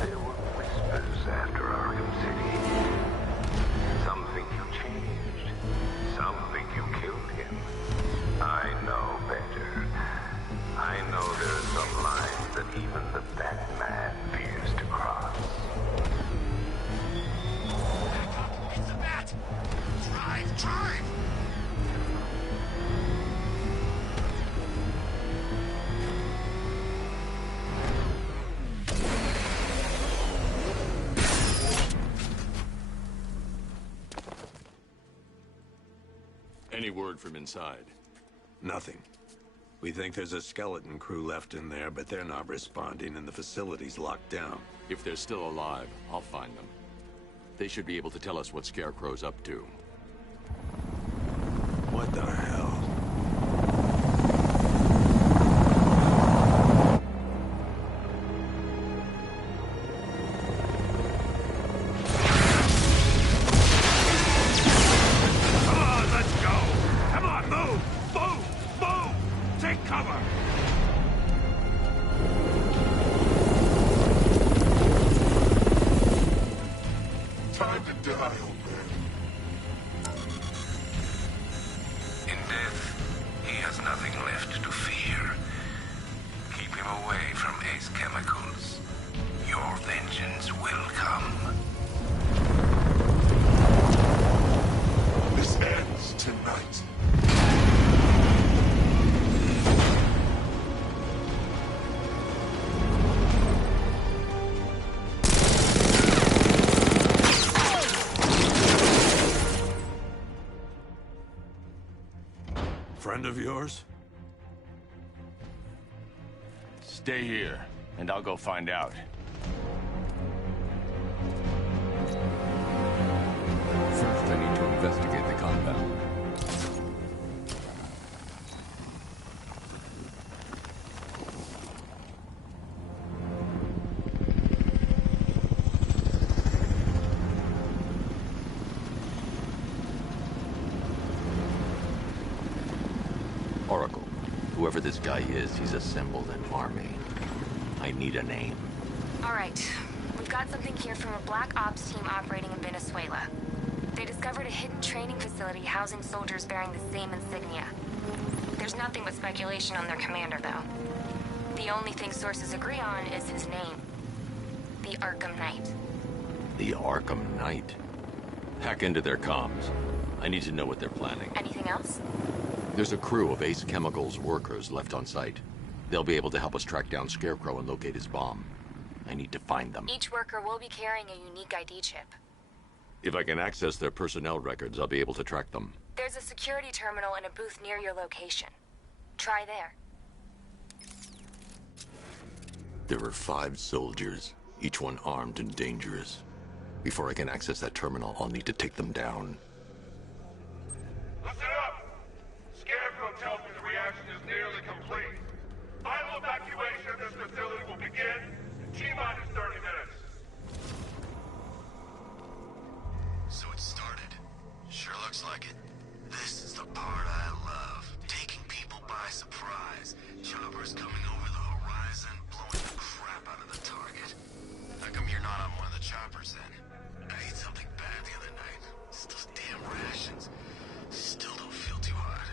There were whispers after Arkham City. Some think you changed. Some think you killed him. I know better. I know there are some lines that even the Batman fears to cross. It's the bat! Drive! Any word from inside? Nothing. We think there's a skeleton crew left in there, but they're not responding and the facility's locked down. If they're still alive, I'll find them. They should be able to tell us what Scarecrow's up to. What the hell? Friend of yours? Stay here, and I'll go find out. First, I need to investigate the compound. Oracle, whoever this guy is, he's assembled an army. I need a name. All right. We've got something here from a Black Ops team operating in Venezuela. They discovered a hidden training facility housing soldiers bearing the same insignia. There's nothing but speculation on their commander, though. The only thing sources agree on is his name. The Arkham Knight. The Arkham Knight? Hack into their comms. I need to know what they're planning. Anything else? There's a crew of Ace Chemicals workers left on site. They'll be able to help us track down Scarecrow and locate his bomb. I need to find them. Each worker will be carrying a unique ID chip. If I can access their personnel records, I'll be able to track them. There's a security terminal in a booth near your location. Try there. There are 5 soldiers, each one armed and dangerous. Before I can access that terminal, I'll need to take them down. Listen up! Scarecrow tells me the reaction is nearly complete. Final evacuation of this facility will begin in T-minus 30 minutes. So it started. Sure looks like it. This is the part I love. Taking people by surprise. Choppers coming over the horizon, blowing the crap out of the target. How come you're not on one of the choppers then? I ate something bad the other night. It's those damn rations. Still don't feel too hot.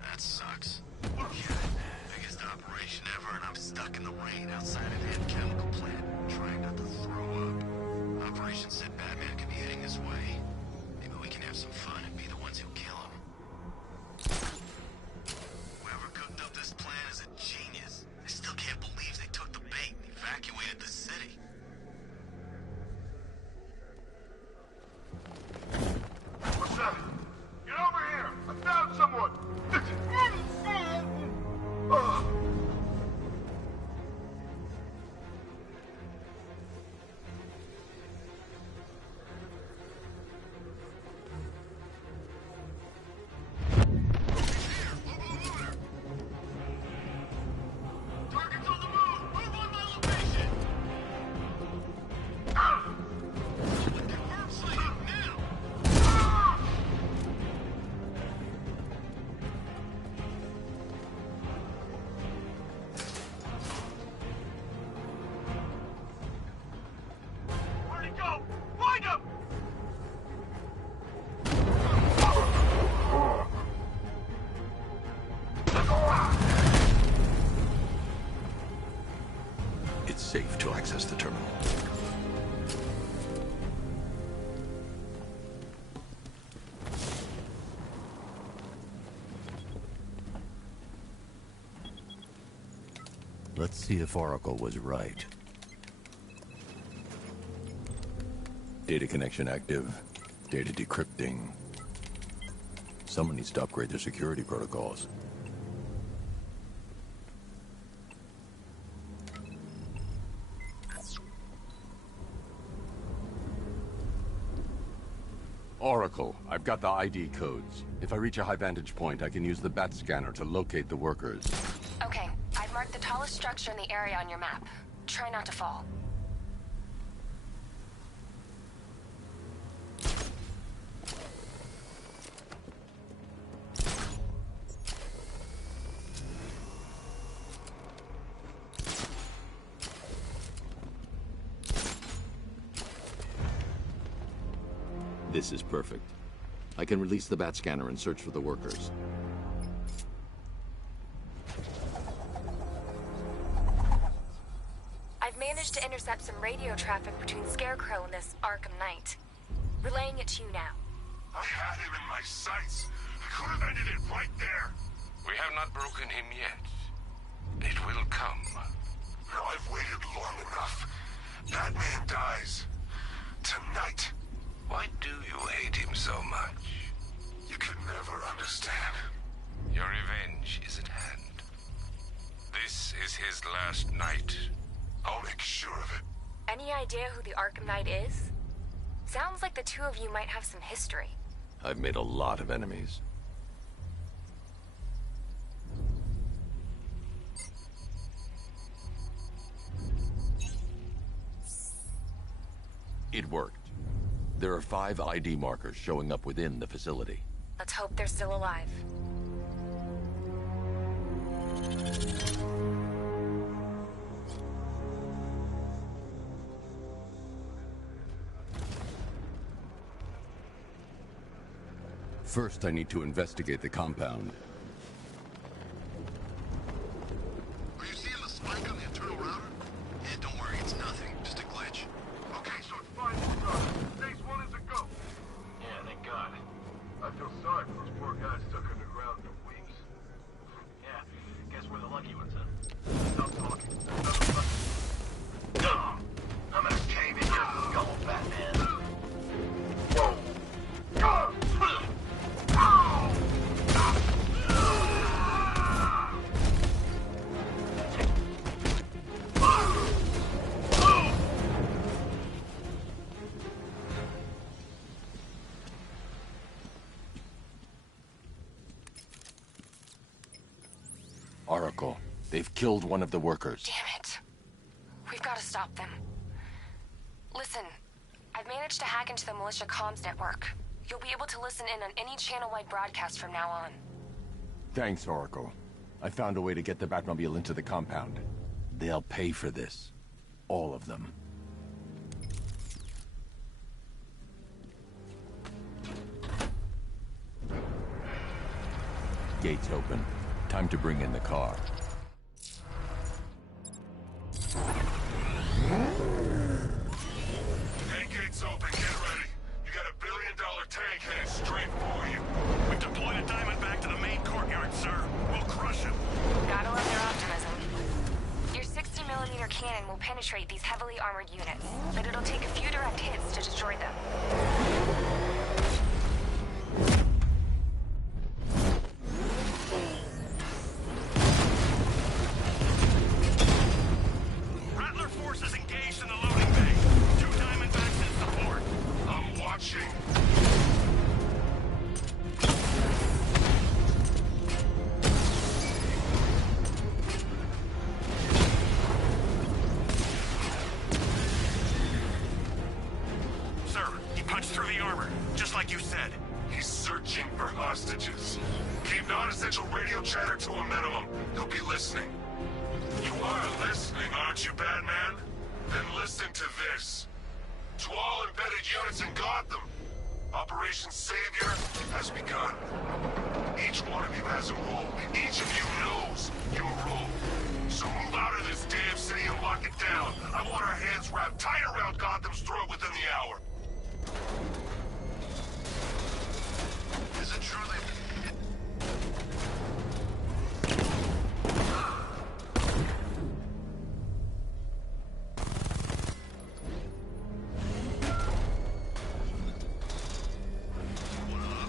That sucks. Yeah, biggest operation ever, and I'm stuck in the rain outside of a chemical plant, trying not to throw up. Operation said Batman could be heading this way. Maybe we can have some fun and be the ones who kill him. Whoever cooked up this plan is a genius. I still can't believe they took the bait and evacuated the city. What's that? Get over here! I found someone! It's safe to access the terminal. Let's see if Oracle was right. Data connection active. Data decrypting. Someone needs to upgrade their security protocols. Oracle, I've got the ID codes. If I reach a high vantage point, I can use the bat scanner to locate the workers. Okay, I've marked the tallest structure in the area on your map. Try not to fall. This is perfect. I can release the bat scanner and search for the workers. I've managed to intercept some radio traffic between Scarecrow and this ARKHAM Knight. Relaying it to you now. I had him in my sights. I could have ended it right there. We have not broken him yet. It will come. Now I've waited long enough. Batman dies. Tonight. Why do you hate him so much? You can never understand. Your revenge is at hand. This is his last night. I'll make sure of it. Any idea who the ARKHAM Knight is? Sounds like the two of you might have some history. I've made a lot of enemies. It worked. There are 5 ID markers showing up within the facility. Let's hope they're still alive. First, I need to investigate the compound. Are you seeing the spike on the internal router? Yeah, don't worry, it's nothing. Just a glitch. Okay, so it's fine to start. Stage 1 is a go. Yeah, thank God. I feel sorry for those poor guys stuck underground for weeks. Yeah, guess we're the lucky ones, huh? Stop talking. I'm gonna cave in your skull, Batman. Oracle, they've killed one of the workers. Damn it. We've got to stop them. Listen, I've managed to hack into the militia comms network. You'll be able to listen in on any channel-wide broadcast from now on. Thanks, Oracle. I found a way to get the Batmobile into the compound. They'll pay for this. All of them. Gates open. Time to bring in the car. Hey, gates open, get ready. You got $1 billion tank headed straight for you. We've deployed a Diamondback to the main courtyard, sir. We'll crush him. Gotta love their optimism. Your 60mm cannon will penetrate these heavily armored units, but it'll take a few direct hits to destroy them. Rattler forces engaged in the loading bay. 2 Diamondbacks in support. I'm watching. Sir, he punched through the armor, just like you said. He's searching for hostages. Keep non-essential radio chatter to a minimum. He'll be listening. You are listening, aren't you, Batman? Then listen to this. To all embedded units in Gotham, Operation Savior has begun. Each one of you has a role. Each of you knows your role. So move out of this damn city and lock it down. I want our hands wrapped tight around Gotham's throat within the hour. Is it truly...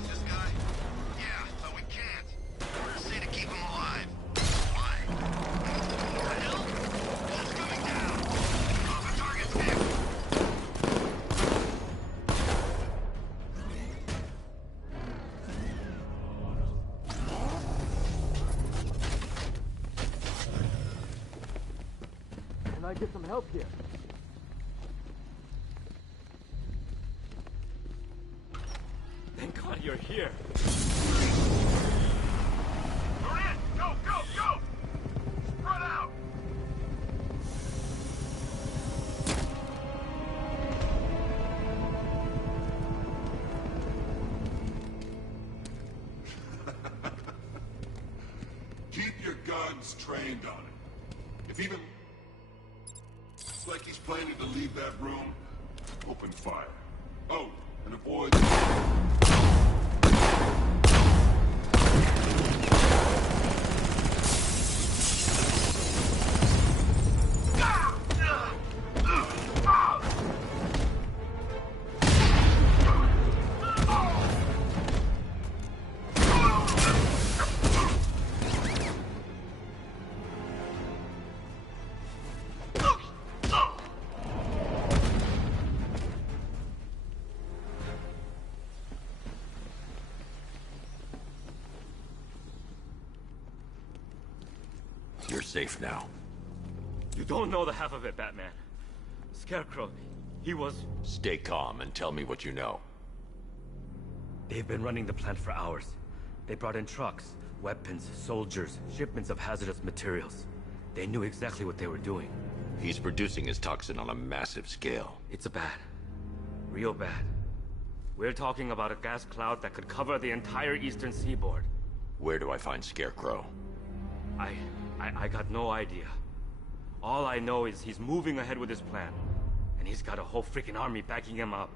This guy? Yeah, Can I get some help here? Thank God you're here. We're in! Go, go, go! Spread out! Keep your guns trained on it. If even looks like he's planning to leave that room, open fire. Oh, and avoid... You're safe now. You don't know the half of it, Batman. Scarecrow, he was... Stay calm and tell me what you know. They've been running the plant for hours. They brought in trucks, weapons, soldiers, shipments of hazardous materials. They knew exactly what they were doing. He's producing his toxin on a massive scale. It's bad. Real bad. We're talking about a gas cloud that could cover the entire eastern seaboard. Where do I find Scarecrow? I got no idea. All I know is he's moving ahead with his plan. And he's got a whole freaking army backing him up.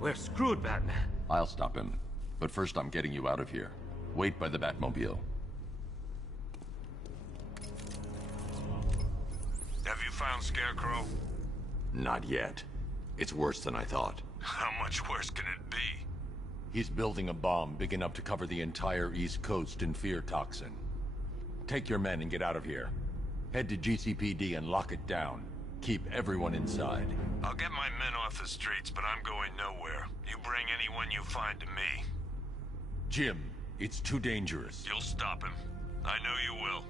We're screwed, Batman. I'll stop him. But first I'm getting you out of here. Wait by the Batmobile. Have you found Scarecrow? Not yet. It's worse than I thought. How much worse can it be? He's building a bomb big enough to cover the entire East Coast in fear toxin. Take your men and get out of here. Head to GCPD and lock it down. Keep everyone inside. I'll get my men off the streets, but I'm going nowhere. You bring anyone you find to me. Jim, it's too dangerous. You'll stop him. I know you will.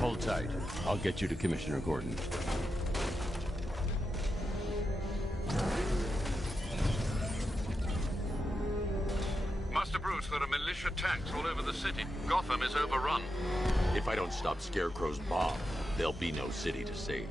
Hold tight. I'll get you to Commissioner Gordon. Master Bruce, there are militia tanks all over the city. Gotham is overrun. If I don't stop Scarecrow's bomb, there'll be no city to save.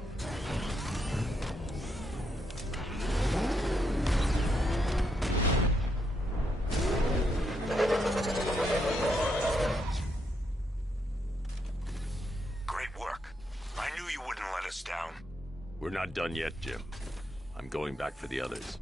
We're not done yet, Jim. I'm going back for the others.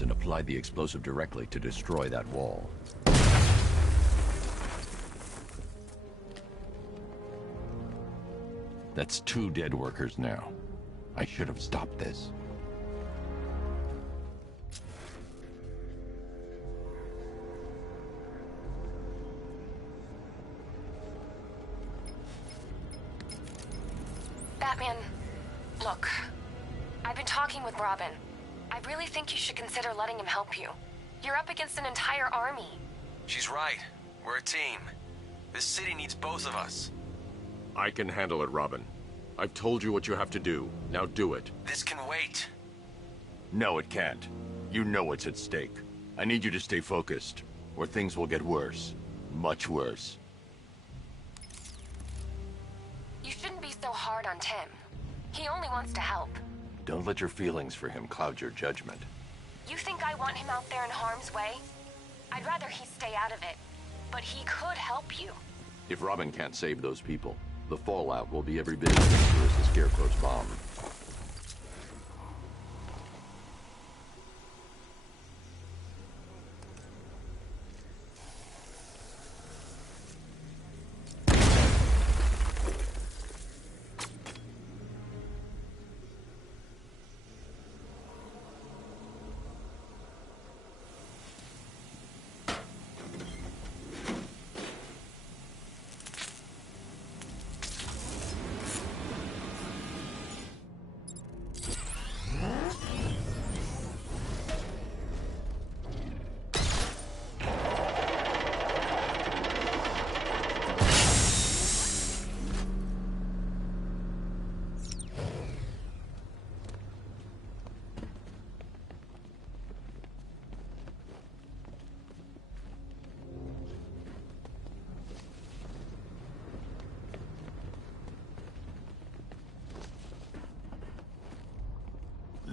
force and applied the explosive directly to destroy that wall. That's 2 dead workers now. I should have stopped this. Batman, look. I've been talking with Robin. I really think you should consider letting him help you. You're up against an entire army. She's right. We're a team. This city needs both of us. I can handle it, Robin. I've told you what you have to do. Now do it. This can wait. No, it can't. You know what's at stake. I need you to stay focused, or things will get worse. Much worse. You shouldn't be so hard on Tim. He only wants to help. Don't let your feelings for him cloud your judgment. You think I want him out there in harm's way? I'd rather he stay out of it. But he could help you. If Robin can't save those people, the fallout will be every bit as dangerous as the Scarecrow's bomb.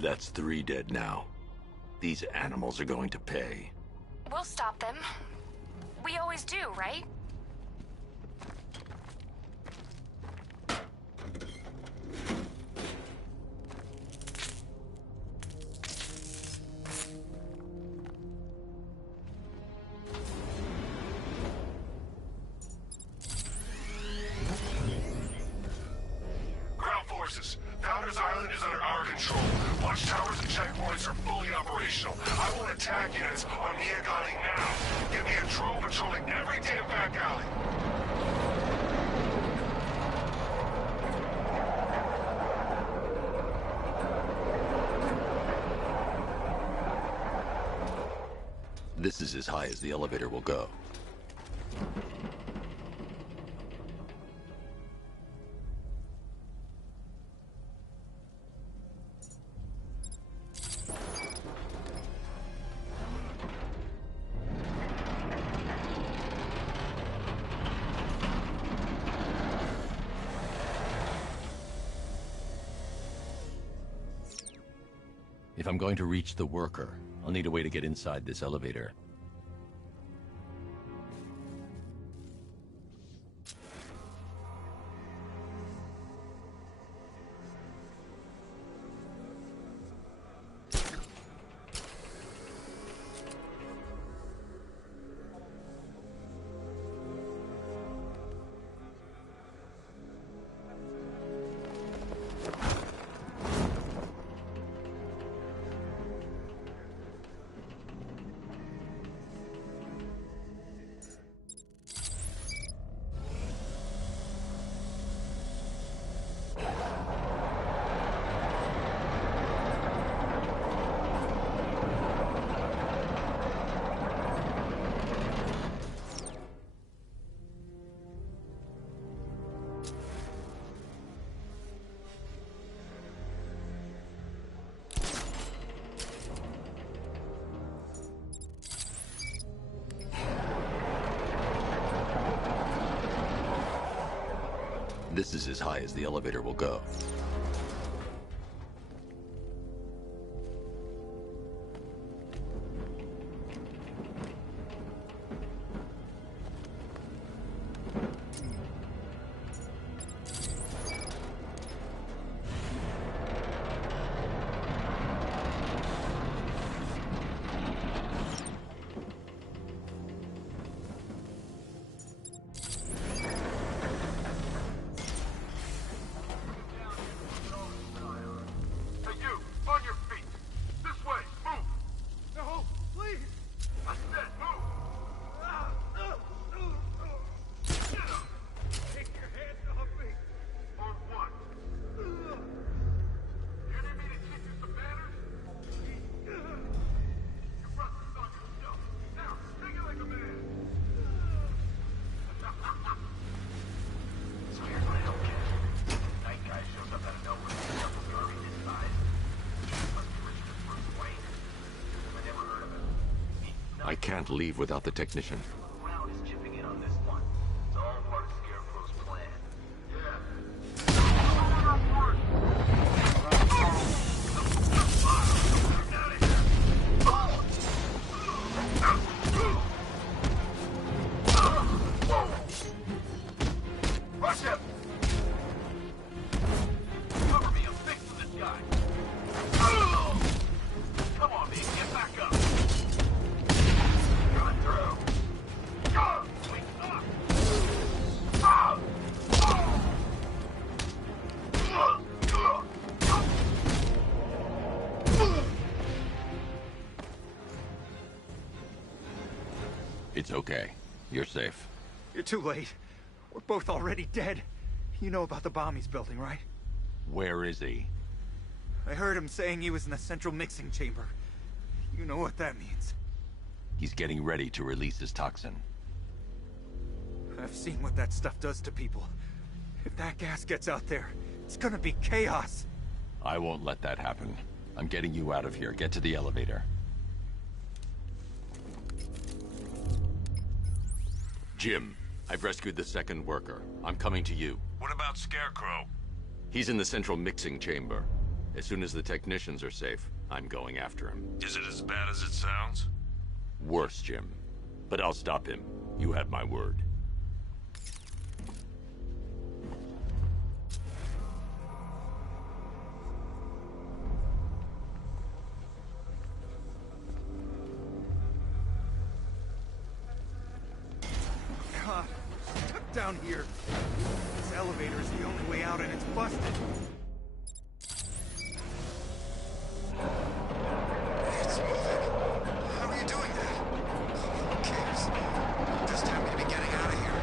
That's 3 dead now. These animals are going to pay. We'll stop them. We always do, right? Ground forces, Founders Island is under our control. Watchtowers and checkpoints are fully operational. I want attack units on Miagani now. Give me a drone patrolling every damn back alley. This is as high as the elevator will go. If I'm going to reach the worker, I'll need a way to get inside this elevator. This is as high as the elevator will go. can't leave without the technician. Crowd is chipping in on this one. It's all part of Scarecrow's plan. Rush him! Cover me, I'm fixing this guy. Come on, man, get back up. Coming through. Wake up! It's okay. You're safe. You're too late. We're both already dead. You know about the bomb he's building, right? Where is he? I heard him saying he was in the central mixing chamber. You know what that means. He's getting ready to release his toxin. I've seen what that stuff does to people. If that gas gets out there, it's gonna be chaos. I won't let that happen. I'm getting you out of here. Get to the elevator. Jim, I've rescued the second worker. I'm coming to you. What about Scarecrow? He's in the central mixing chamber. As soon as the technicians are safe, I'm going after him. Is it as bad as it sounds? Worse, Jim. But I'll stop him. You have my word. God, stuck down here. This elevator is the only way out and it's busted. It's moving. How are you doing that? Who cares? Just time me to be getting out of here.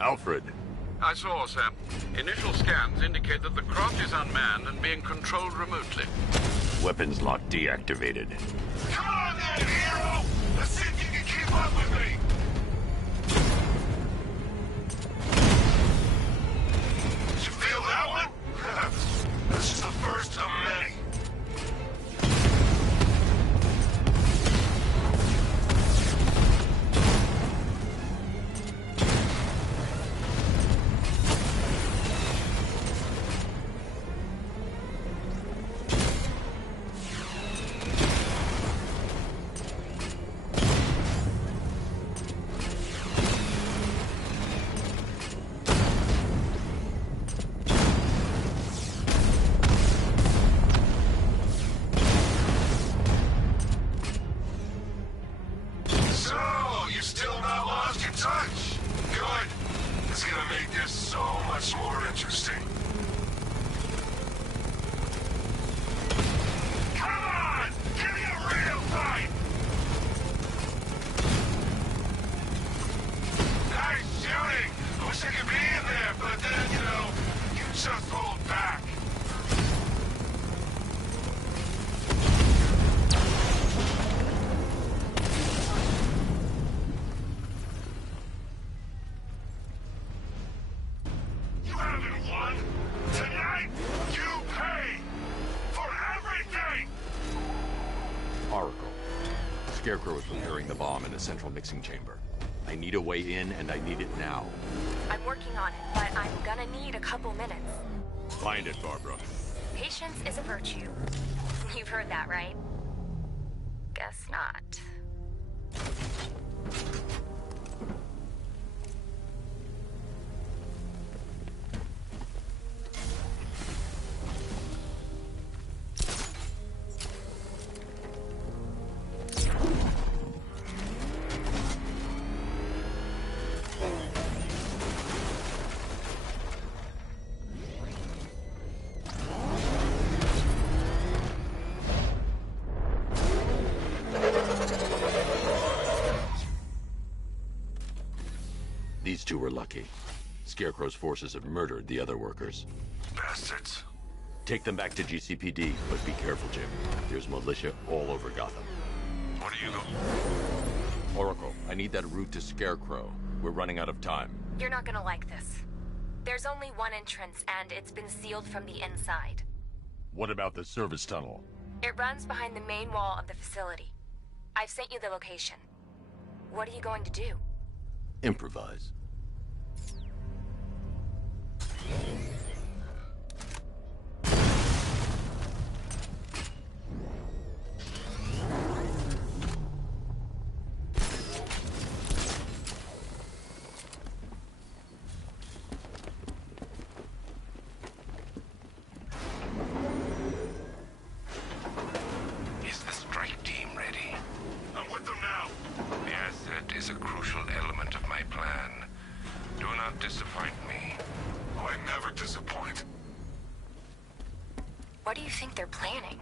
Alfred. I saw, Sam. Initial scans indicate that the craft is unmanned and being controlled remotely. Weapons lock deactivated. Come on then, hero! Let's see if you can keep up with me! Did you feel that one? That's just the first of many. Scarecrow is preparing the bomb in the central mixing chamber. I need a way in, and I need it now. I'm working on it, but I'm gonna need a couple minutes. Find it, Barbara. Patience is a virtue. You've heard that, right? Guess not. These two were lucky. Scarecrow's forces have murdered the other workers. Bastards. Take them back to GCPD, but be careful, Jim. There's militia all over Gotham. What are you going... Oracle, I need that route to Scarecrow. We're running out of time. You're not gonna like this. There's only one entrance, and it's been sealed from the inside. What about the service tunnel? It runs behind the main wall of the facility. I've sent you the location. What are you going to do? Improvise. What do you think they're planning?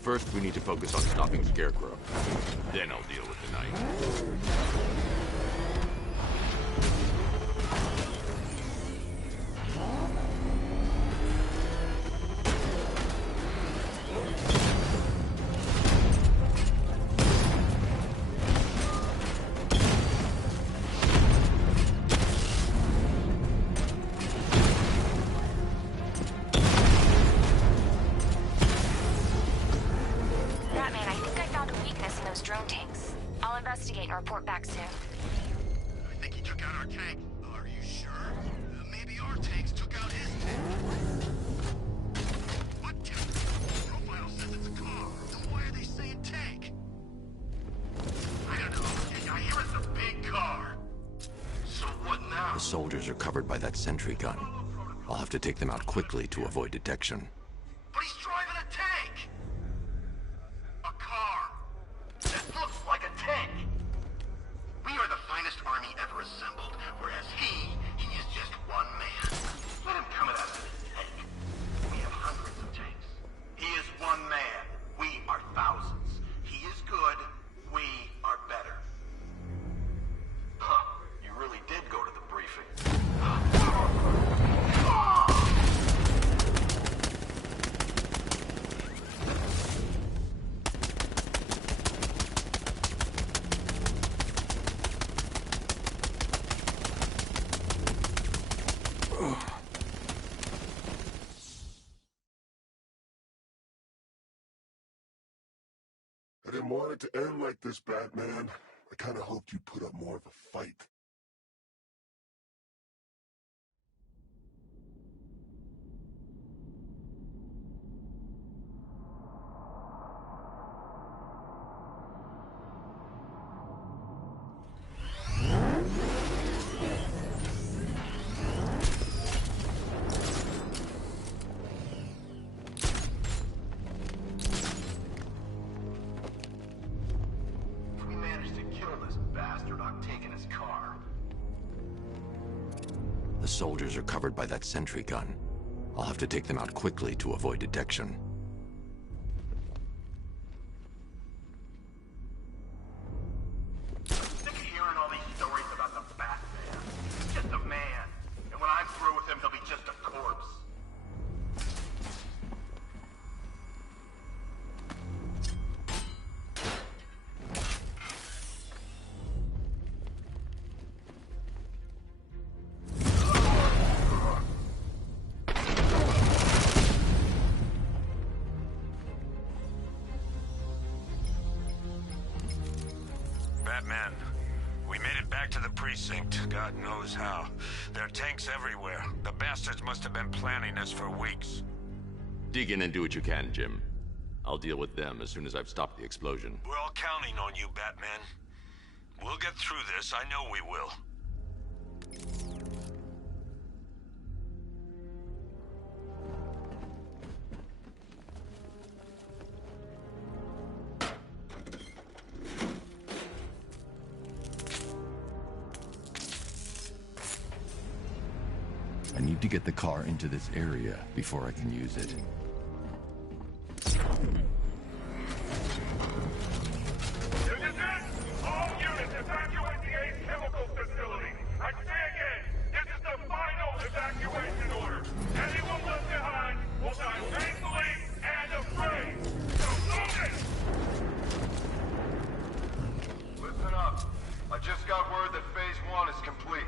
First, we need to focus on stopping Scarecrow. Then I'll deal with the night. Report back soon. I think he took out our tank. Are you sure? Maybe our tanks took out his tank. What tank? Profile says it's a car. Then why are they saying tank? I don't know. I hear it's a big car. So what now? The soldiers are covered by that sentry gun. I'll have to take them out quickly to avoid detection. But he's driving a tank! A car. That looks like a tank. We are the finest army ever assembled, whereas he is just one man. Let him come at us in his tank. We have hundreds of tanks. He is one man. We are thousands. He is good. We are better. Huh. You really did go to the briefing. I didn't want it to end like this, Batman. I kind of hoped you'd put up more of a fight. The soldiers are covered by that sentry gun. I'll have to take them out quickly to avoid detection. I'm sick of hearing all these stories about the Batman. He's just a man. And when I'm through with him, he'll be just a corpse. Batman, we made it back to the precinct, God knows how. There are tanks everywhere. The bastards must have been planning this for weeks. Dig in and do what you can, Jim. I'll deal with them as soon as I've stopped the explosion. We're all counting on you, Batman. We'll get through this, I know we will. I need to get the car into this area before I can use it. All units evacuate the Ace Chemical Facility. I say again. that Phase 1 is complete.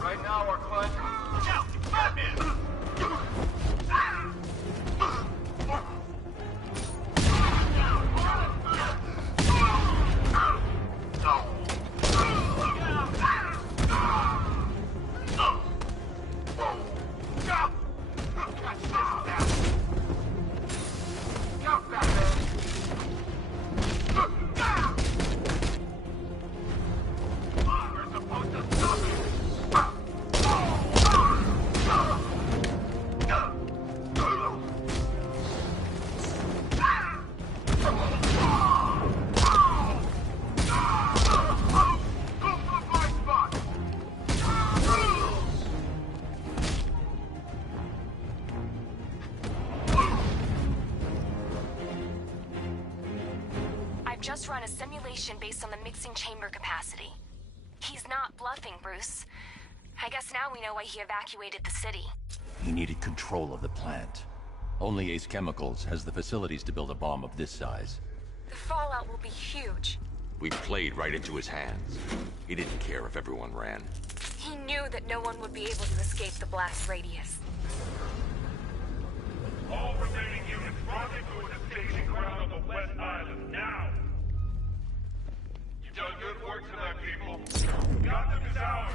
Right now, our client... Watch out! Batman! Just run a simulation based on the mixing chamber capacity. He's not bluffing, Bruce. I guess now we know why he evacuated the city. He needed control of the plant. Only Ace Chemicals has the facilities to build a bomb of this size. The fallout will be huge. We played right into his hands. He didn't care if everyone ran. He knew that no one would be able to escape the blast radius. All remaining units, rendezvous at the staging ground on the West Island, now! You've done good work tonight, people. Gotham is ours!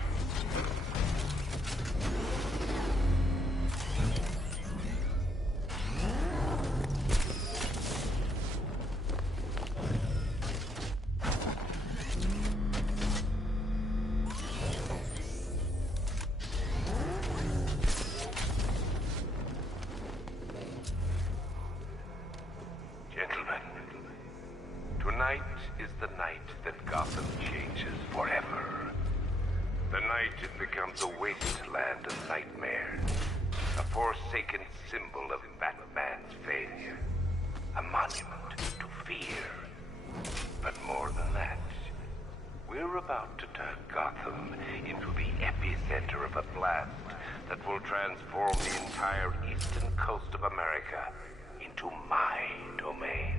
Gentlemen, tonight is the night that Gotham changes forever. The night it becomes a wasteland of nightmares, a forsaken symbol of Batman's failure, a monument to fear. But more than that, we're about to turn Gotham into the epicenter of a blast that will transform the entire eastern coast of America into my domain.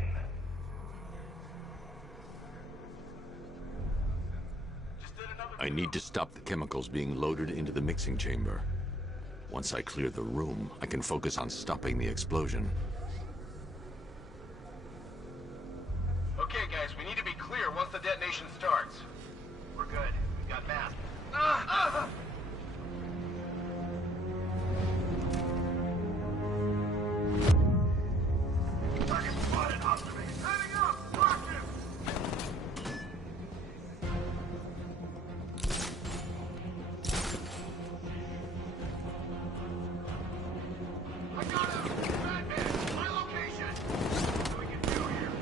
I need to stop the chemicals being loaded into the mixing chamber. Once I clear the room, I can focus on stopping the explosion. Okay, guys, we need to be clear once the detonation starts. We're good. We've got masks. Target spotted, observation. Heading up! Rock him! I got him! Batman! My location! What we can do here?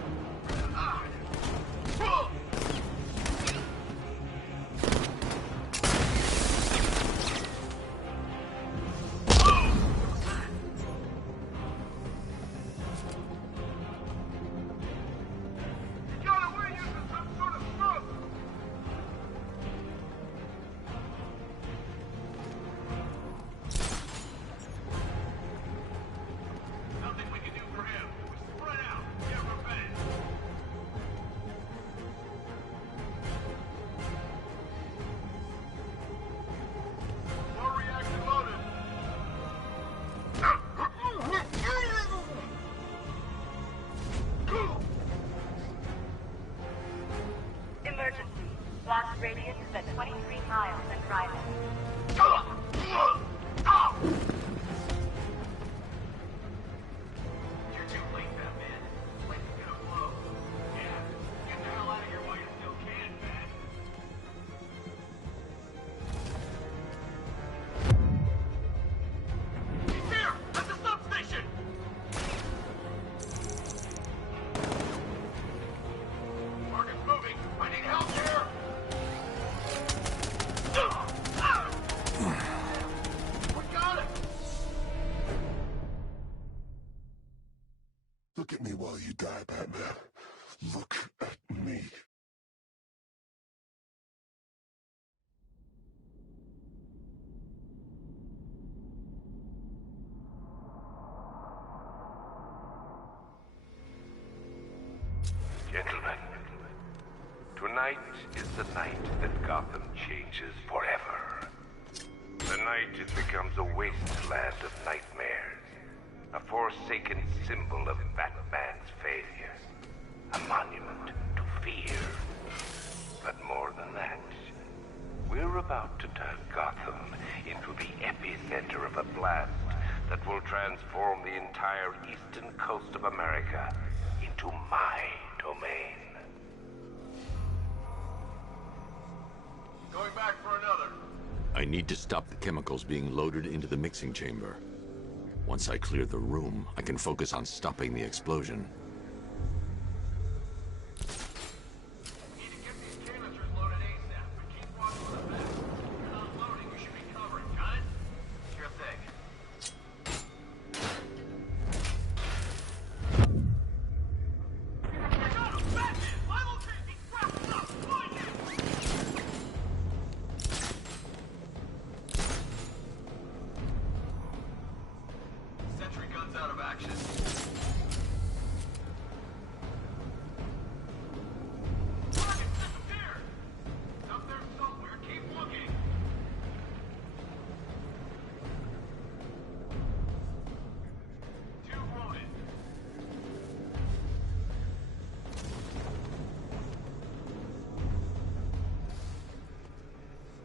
Blast radius is at 23 miles and driving. You're too late, Batman. This place is gonna blow. Yeah, get the hell out of here while you still can, Bat. He's here! At the substation! Target's moving! I need help here! We got it! Look at me while you die, Batman. Look at me. Gentlemen, Tonight is the night that Gotham changes forever. The night it becomes a wasteland of nightmares, a forsaken symbol of Batman's failure, a monument to fear. But more than that, we're about to turn Gotham into the epicenter of a blast that will transform the entire eastern coast of America into my domain. Going back for another. I need to stop the chemicals being loaded into the mixing chamber. Once I clear the room, I can focus on stopping the explosion.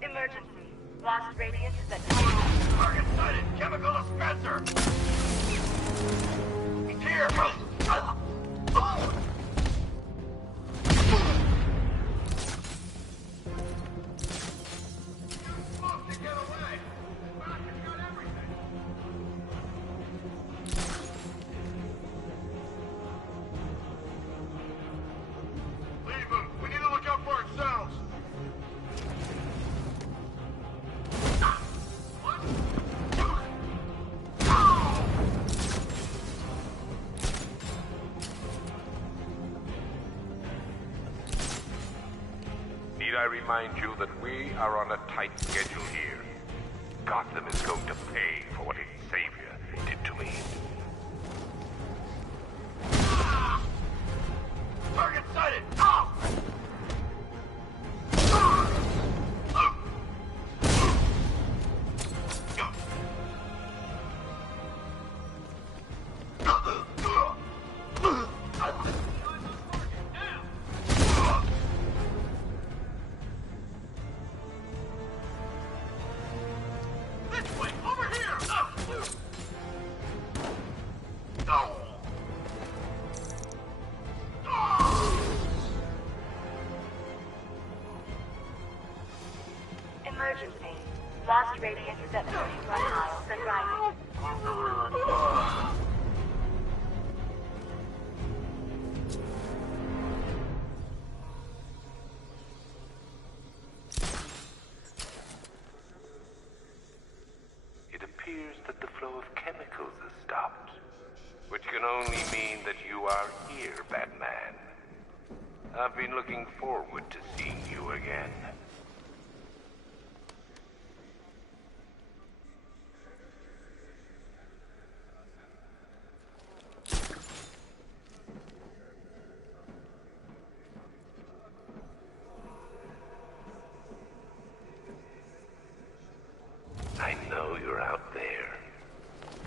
Emergency. Blast radius is at Target sighted! Chemical dispenser! He's here! Need I remind you that we are on a tight schedule here? Gotham is going to pay for what its savior did to me. Target sighted! emergency. Blast radius is at 31 miles and rising. It appears that the flow of chemicals has stopped, which can only mean that you are here, Batman. I've been looking forward to seeing you again. I know you're out there.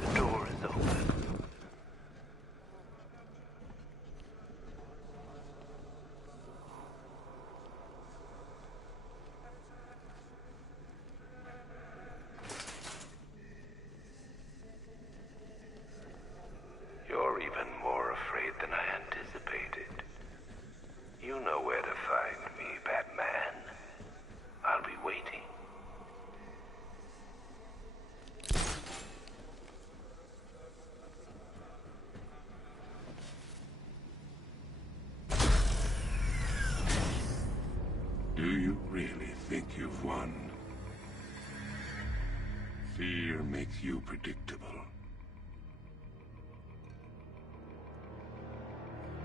The door is open. You're even more afraid than I anticipated. You know where to find me, Batman. I'll be waiting. Do you really think you've won? Fear makes you predictable.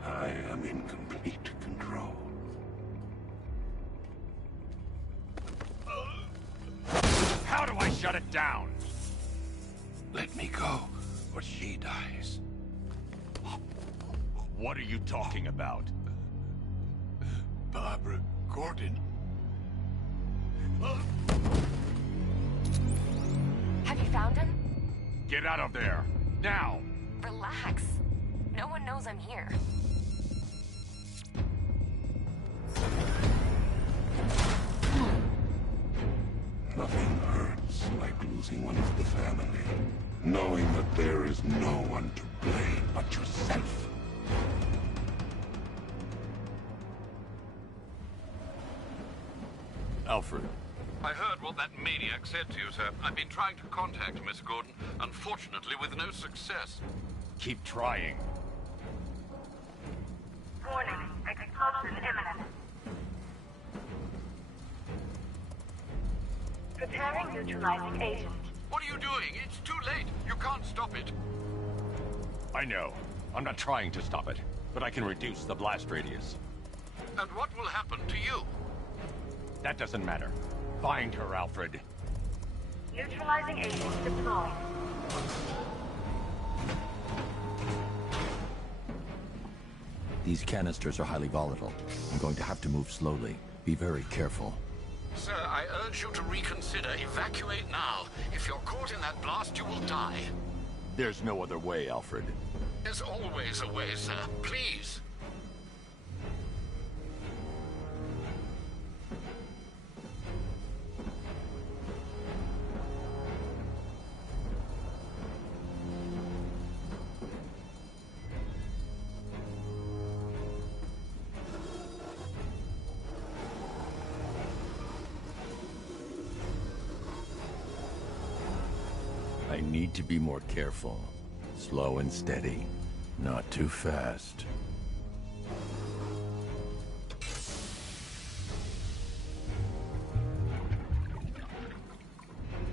I am in complete control. How do I shut it down? Let me go, or she dies. What are you talking about? Barbara Gordon. Have you found him? Get out of there! Now! Relax. No one knows I'm here. Nothing hurts like losing one of the family. Knowing that there is no one to blame but yourself. Alfred. I heard what that maniac said to you, sir. I've been trying to contact Miss Gordon, unfortunately with no success. Keep trying. Warning, explosion imminent. Preparing neutralizing agent. What are you doing? It's too late. You can't stop it. I know. I'm not trying to stop it, but I can reduce the blast radius. And what will happen to you? That doesn't matter. Find her, Alfred. Neutralizing agent deployed. These canisters are highly volatile. I'm going to have to move slowly. Be very careful. Sir, I urge you to reconsider. Evacuate now. If you're caught in that blast, you will die. There's no other way, Alfred. There's always a way, sir. Please. I need to be more careful. Slow and steady. Not too fast.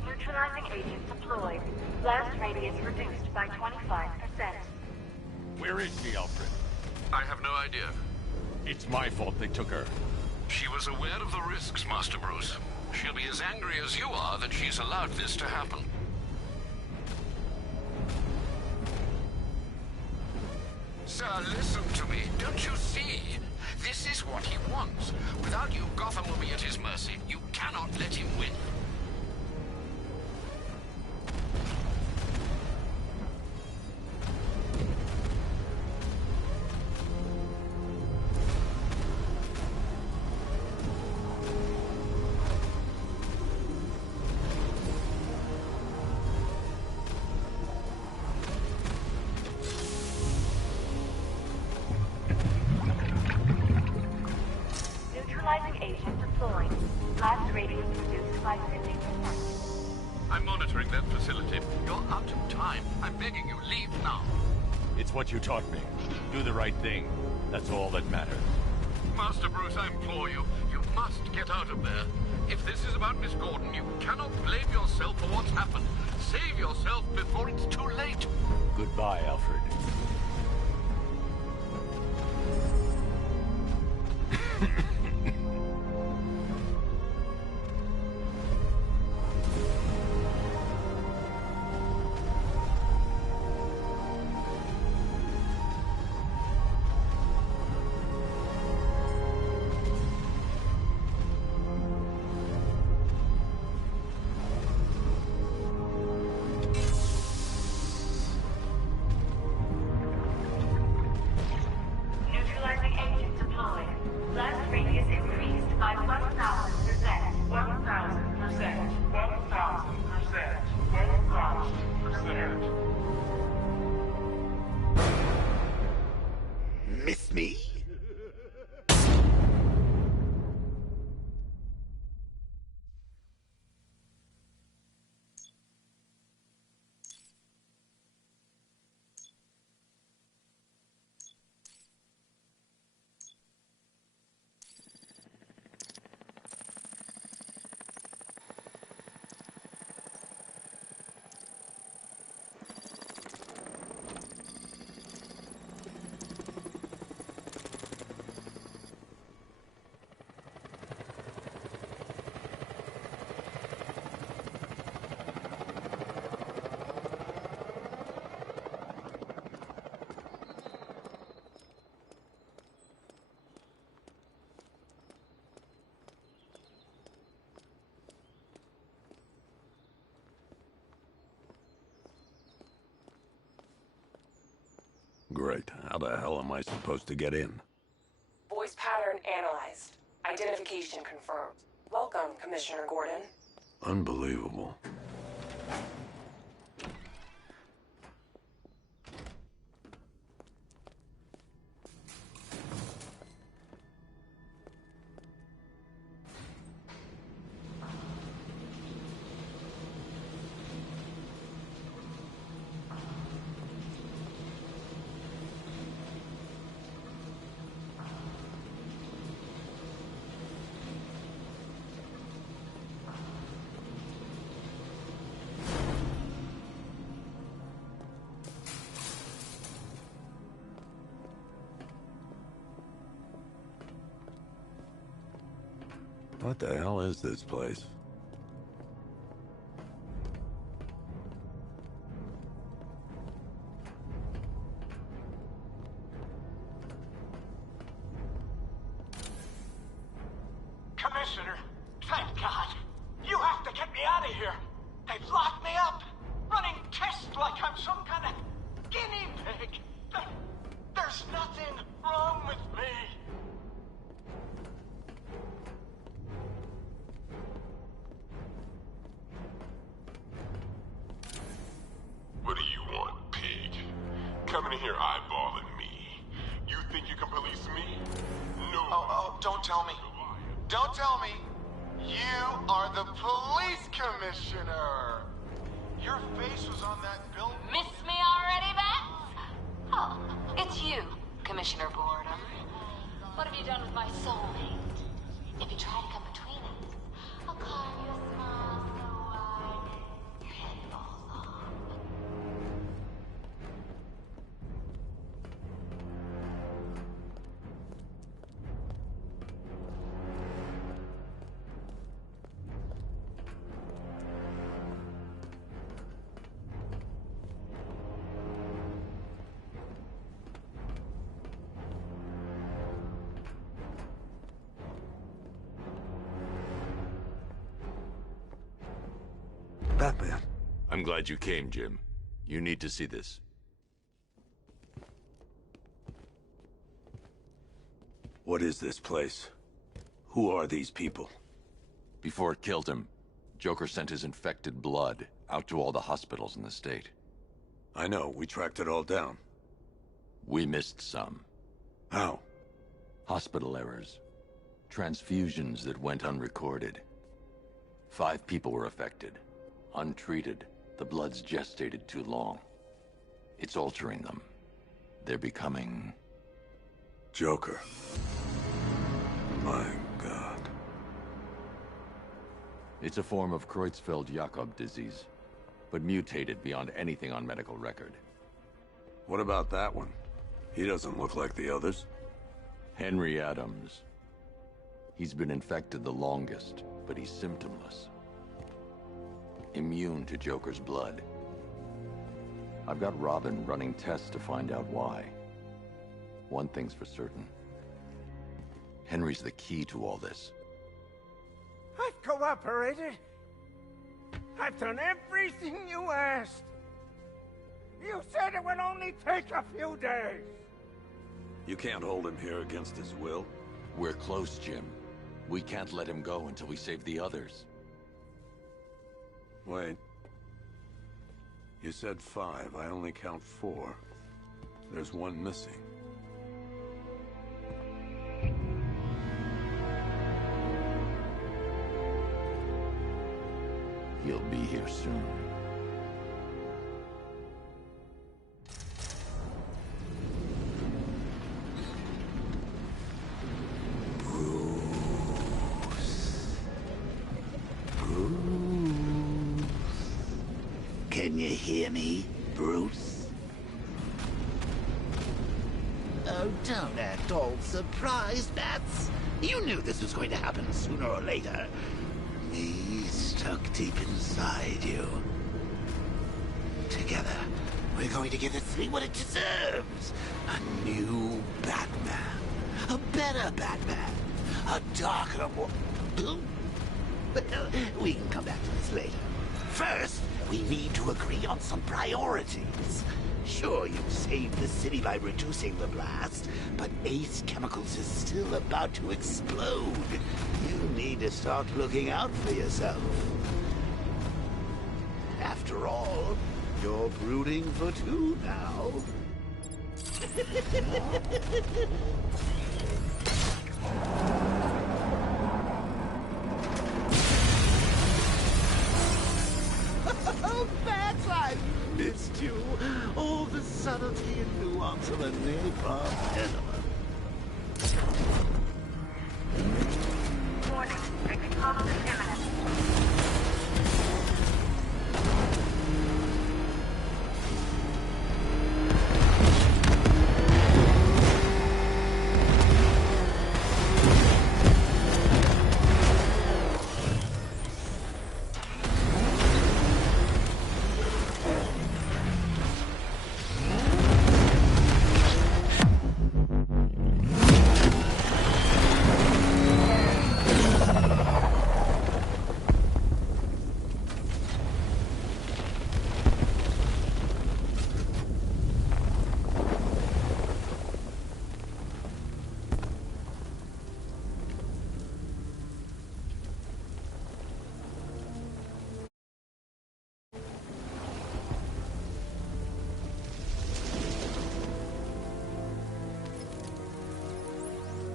Neutralizing agent deployed. Blast radius reduced by 25%. Where is she, Alfred? I have no idea. It's my fault they took her. She was aware of the risks, Master Bruce. She'll be as angry as you are that she's allowed this to happen. Sir, listen to me. Don't you see? This is what he wants. Without you, Gotham will be at his mercy. You cannot let him win. Neutralizing agent deployed. Blast radius reduced by 50%. I'm monitoring that facility. You're out of time. I'm begging you, leave now. It's what you taught me. Do the right thing. That's all that matters. Master Bruce, I implore you. You must get out of there. If this is about Miss Gordon, you cannot blame yourself for what's happened. Save yourself before it's too late. Goodbye, Alfred. Neutralizing agent deployed. Blast radius the hell am I supposed to get in? Voice pattern analyzed. Identification confirmed. Welcome, Commissioner Gordon. Unbelievable. What the hell is this place? Commissioner, thank God. You have to get me out of here. They've locked me up, running tests like I'm some kind of guinea pig. There's nothing wrong with me. What do you want, pig? Coming in here eyeballing me. You think you can police me? No. Oh, don't tell me. Don't tell me. You are the police commissioner. Your face was on that bill. Miss me already, Beth? Oh, it's you, Commissioner Boredom. What have you done with my soulmate? If you try to come between us, I'll carve you a smile so wide your head falls off. Batman. I'm glad you came, Jim. You need to see this. What is this place? Who are these people? Before it killed him, Joker sent his infected blood out to all the hospitals in the state. I know, we tracked it all down. We missed some. How? Hospital errors. Transfusions that went unrecorded. 5 people were affected. Untreated, the blood's gestated too long. It's altering them. They're becoming... Joker. My God. It's a form of Creutzfeldt-Jakob disease, but mutated beyond anything on medical record. What about that one? He doesn't look like the others. Henry Adams. He's been infected the longest, but he's symptomless. Immune to Joker's blood. I've got Robin running tests to find out why. One thing's for certain. Henry's the key to all this. I've cooperated. I've done everything you asked. You said it would only take a few days. You can't hold him here against his will. We're close, Jim. We can't let him go until we save the others. Wait. You said 5. I only count 4. There's one missing. He'll be here soon. Can you hear me, Bruce? Oh, don't act all surprised, Bats. You knew this was going to happen sooner or later. Me stuck deep inside you. Together, we're going to give this city what it deserves. A new Batman. A better Batman. A darker, more... Well, we can come back to this later. First, we need to agree on some priorities. Sure, you saved the city by reducing the blast, but Ace Chemicals is still about to explode. You need to start looking out for yourself. After all, you're brooding for two now. Oh, Bats, I missed you. All the subtlety and nuance of a napalm enema. Warning, explosion imminent.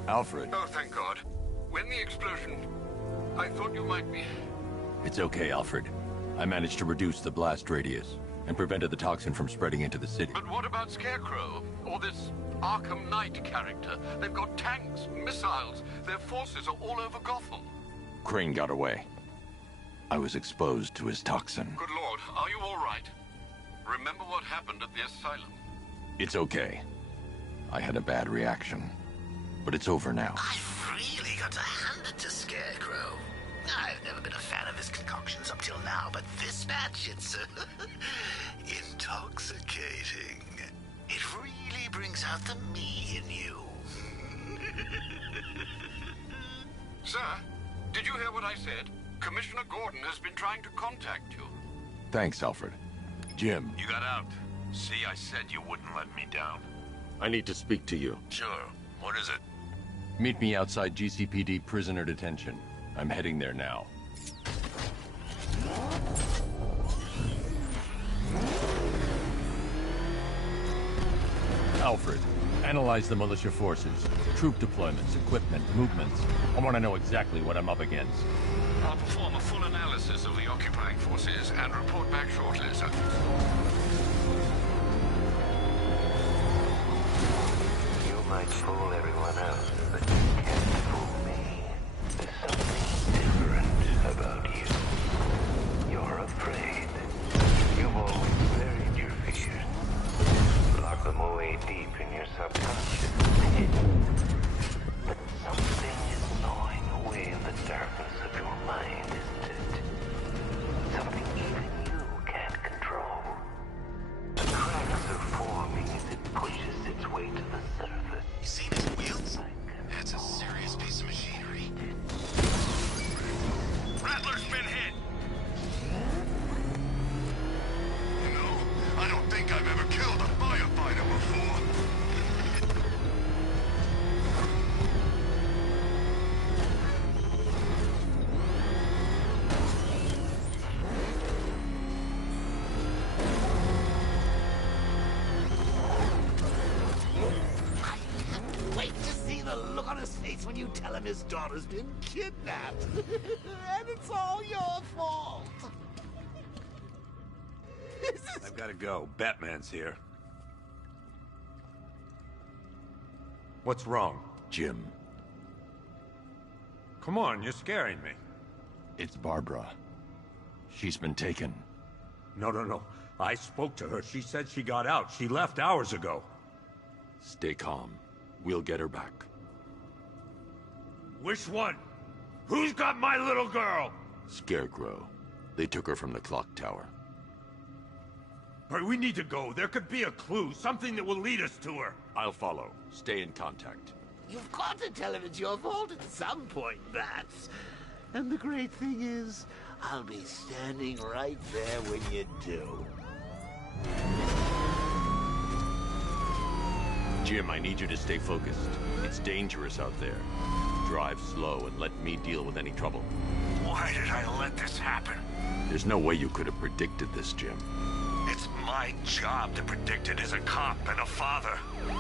Alfred. Oh, thank God. When the explosion... I thought you might be... It's okay, Alfred. I managed to reduce the blast radius and prevented the toxin from spreading into the city. But what about Scarecrow? Or this Arkham Knight character? They've got tanks, missiles. Their forces are all over Gotham. Crane got away. I was exposed to his toxin. Good Lord, are you all right? Remember what happened at the asylum? It's okay. I had a bad reaction. But it's over now. I've really got to hand it to Scarecrow. I've never been a fan of his concoctions up till now, but this match, it's intoxicating. It really brings out the me in you. Sir, did you hear what I said? Commissioner Gordon has been trying to contact you. Thanks, Alfred. Jim. You got out. See, I said you wouldn't let me down. I need to speak to you. Sure. What is it? Meet me outside GCPD prisoner detention. I'm heading there now. Alfred, analyze the militia forces, troop deployments, equipment, movements. I want to know exactly what I'm up against. I'll perform a full analysis of the occupying forces and report back shortly, sir. You might fool everyone else, but you can't fool me. There's something different about you. You're afraid. You've always buried your fears. Lock them away deep in your subconscious. But something is gnawing away in the darkness of your mind, isn't it? Something even you can't control. The cracks are forming as it pushes its way to the surface. You see these wheels? That's a serious piece of machinery. Rattler's been hit! You know, I don't think I've ever killed a firefighter before. Wait to see the look on his face when you tell him his daughter's been kidnapped. And it's all your fault. I've got to go. Batman's here. What's wrong? Jim. Come on, you're scaring me. It's Barbara. She's been taken. No. I spoke to her. She said she got out. She left hours ago. Stay calm. We'll get her back. Which one? Who's got my little girl? Scarecrow. They took her from the clock tower. But we need to go. There could be a clue, something that will lead us to her. I'll follow. Stay in contact. You've got to tell him it's your fault at some point, Bats. And the great thing is, I'll be standing right there when you do. Jim, I need you to stay focused. It's dangerous out there. Drive slow and let me deal with any trouble. Why did I let this happen? There's no way you could have predicted this, Jim. It's my job to predict it as a cop and a father. The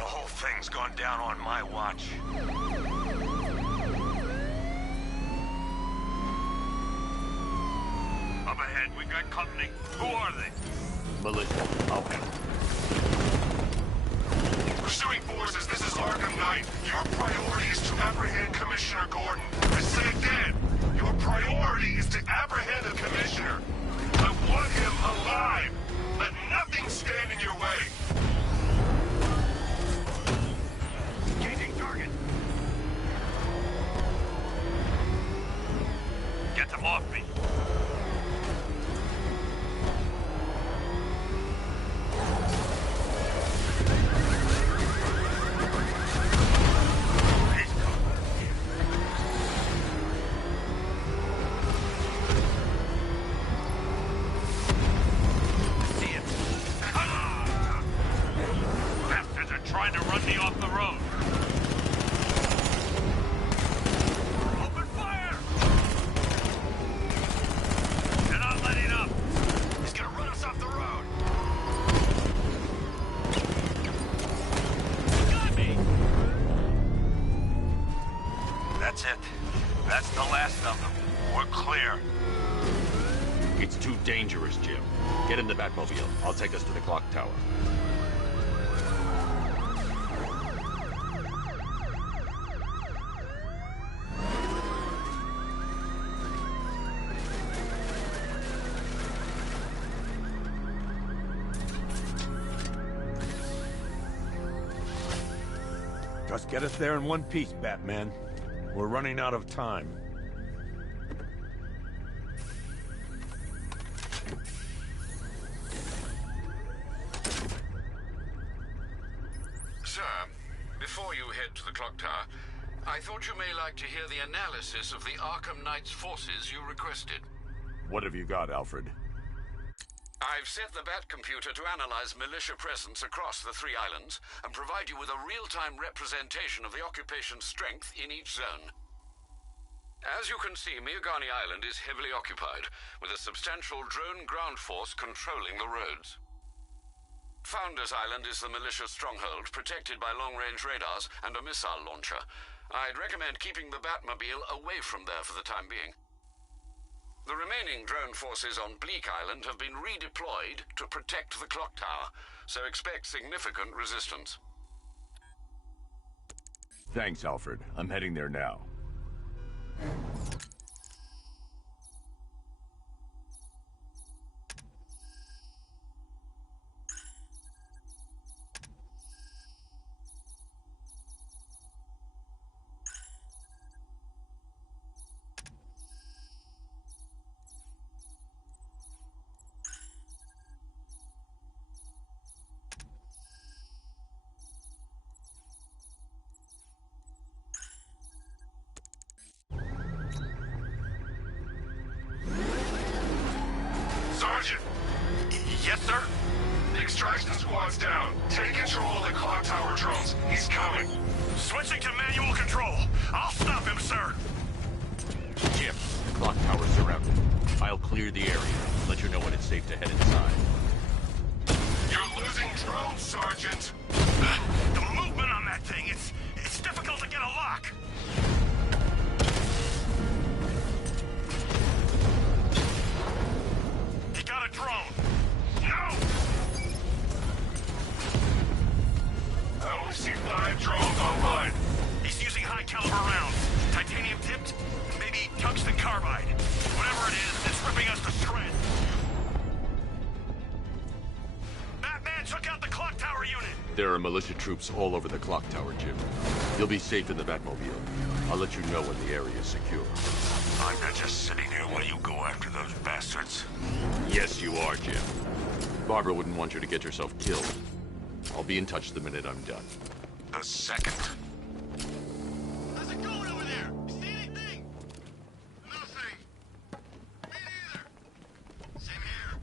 whole thing's gone down on my watch. Up ahead, we got company. Who are they? Militia. I'll handle it. Pursuing forces, this is Arkham Knight. Your priority is to apprehend Commissioner Gordon. I say again, your priority is to apprehend the Commissioner. I want him alive. Let nothing stand in your way. Engaging target. Get them off me. That's the last of them. We're clear. It's too dangerous, Jim. Get in the Batmobile. I'll take us to the clock tower. Just get us there in one piece, Batman. We're running out of time. Sir, before you head to the clock tower, I thought you may like to hear the analysis of the Arkham Knight's forces you requested. What have you got, Alfred? I've set the Batcomputer to analyze militia presence across the 3 islands and provide you with a real-time representation of the occupation's strength in each zone. As you can see, Miagani Island is heavily occupied, with a substantial drone ground force controlling the roads. Founders Island is the militia stronghold, protected by long-range radars and a missile launcher. I'd recommend keeping the Batmobile away from there for the time being. The remaining drone forces on Bleak Island have been redeployed to protect the clock tower, so expect significant resistance. Thanks, Alfred. I'm heading there now. Sergeant! Yes, sir? The extraction squad's down. Take control of the clock tower drones. He's coming. Switching to manual control. I'll stop him, sir. Jim, the clock tower's surrounded. I'll clear the area. Let you know when it's safe to head inside. You're losing drones, Sergeant. The movement on that thing, it's difficult to get a lock. He got a drone. No! I only see 5 drones online. He's using high-caliber rounds. Titanium tipped, maybe tungsten carbide. Whatever it is, it's ripping us to shreds. Batman took out the clock tower unit. There are militia troops all over the clock tower, Jim. You'll be safe in the Batmobile. I'll let you know when the area is secure. I'm not just sitting here while you go after those bastards. Yes, you are, Jim. Barbara wouldn't want you to get yourself killed. I'll be in touch the minute I'm done. The second. How's it going over there? You see anything? Nothing. Me neither. Same here.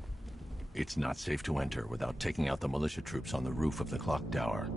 It's not safe to enter without taking out the militia troops on the roof of the clock tower.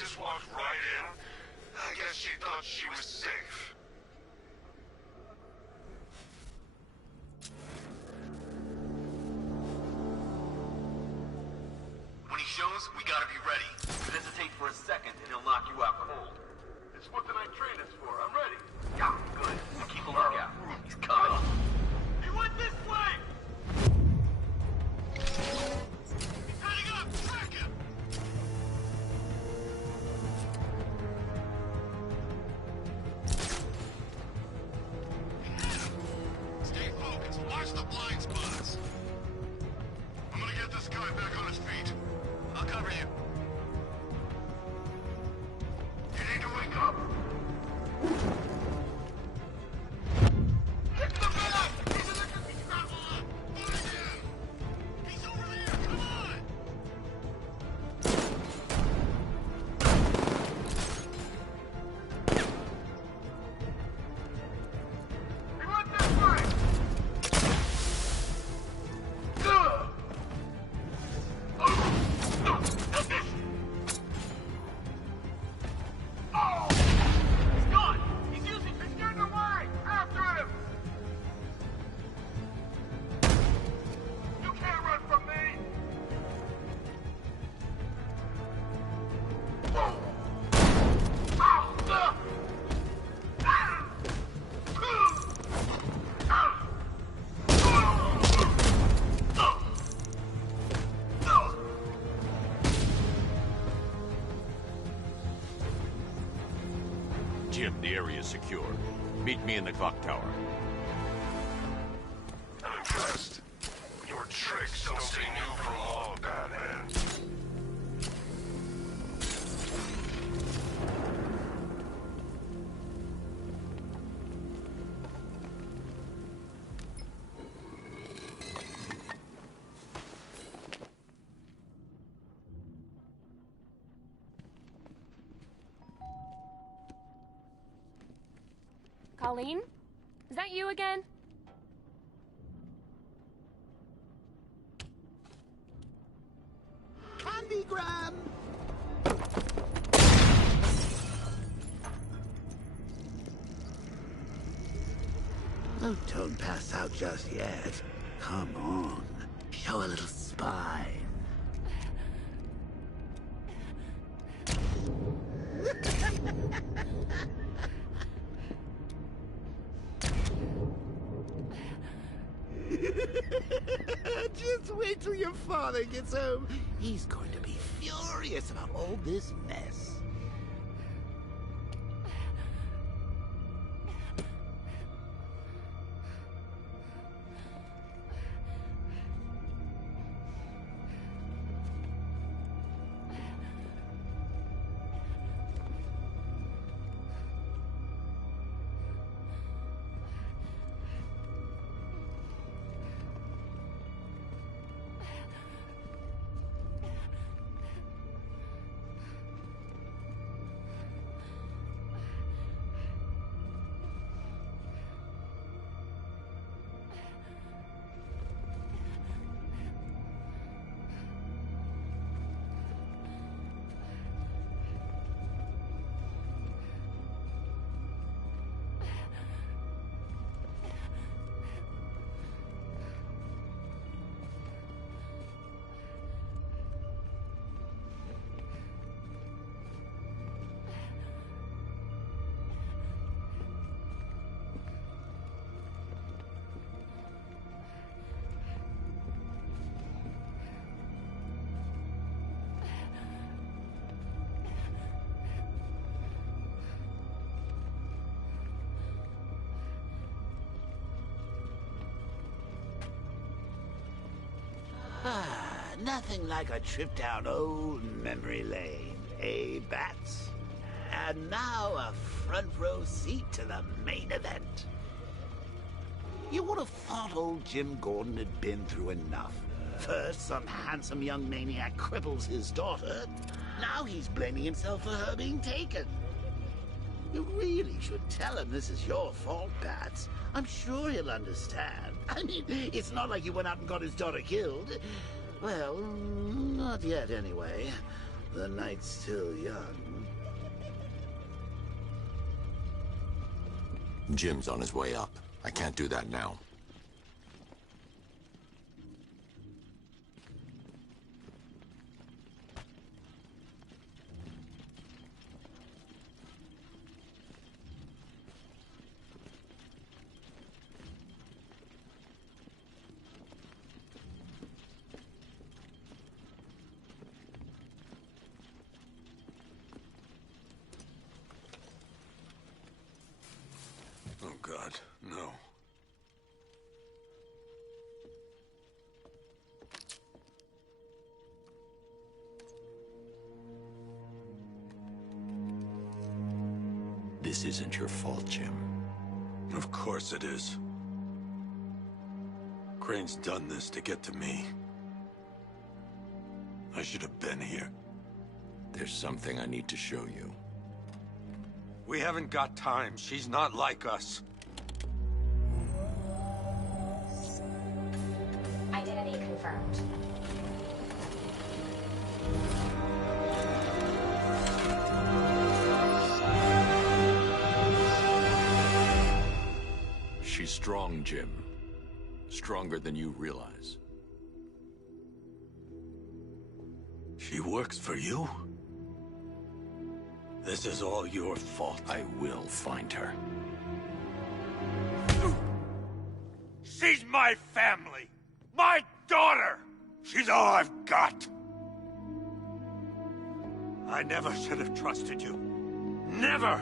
just walked right in. I guess she thought she was safe. When he shows, we gotta be ready. Hesitate for a second and he'll knock you out cold. It's what the night train is for. I'm ready. Yeah, good. And keep a lookout. He's coming. He went this way! He's heading up! Track him! Stay focused. Watch the blind spots. I'm gonna get this guy back on his feet. I'll cover you. You need to wake up. Hit the back! He's in the gravel! Find him! He's over there! Come on! He went this way! He's gone! He's using... He's getting away! After him! You can't run from me! Jim, the area is secure. Meet me in the clock tower. I'm impressed. Your tricks don't stay new for long, Batman. Colleen? Is that you again? Candygram! Oh, don't pass out just yet. Come on. Show a little spine. Just wait till your father gets home. He's going to be furious about all this mess. Nothing like a trip down old memory lane, eh, Bats? And now a front row seat to the main event. You would have thought old Jim Gordon had been through enough. First, some handsome young maniac cripples his daughter. Now he's blaming himself for her being taken. You really should tell him this is your fault, Bats. I'm sure he'll understand. I mean, it's not like you went out and got his daughter killed. Well, not yet anyway. The night's still young. Jim's on his way up. I can't do that now. Oh, God, no. This isn't your fault, Jim. Of course it is. Crane's done this to get to me. I should have been here. There's something I need to show you. We haven't got time. She's not like us. Identity confirmed. She's strong, Jim. Stronger than you realize. She works for you? This is all your fault. I will find her. She's my family! My daughter! She's all I've got! I never should have trusted you. Never!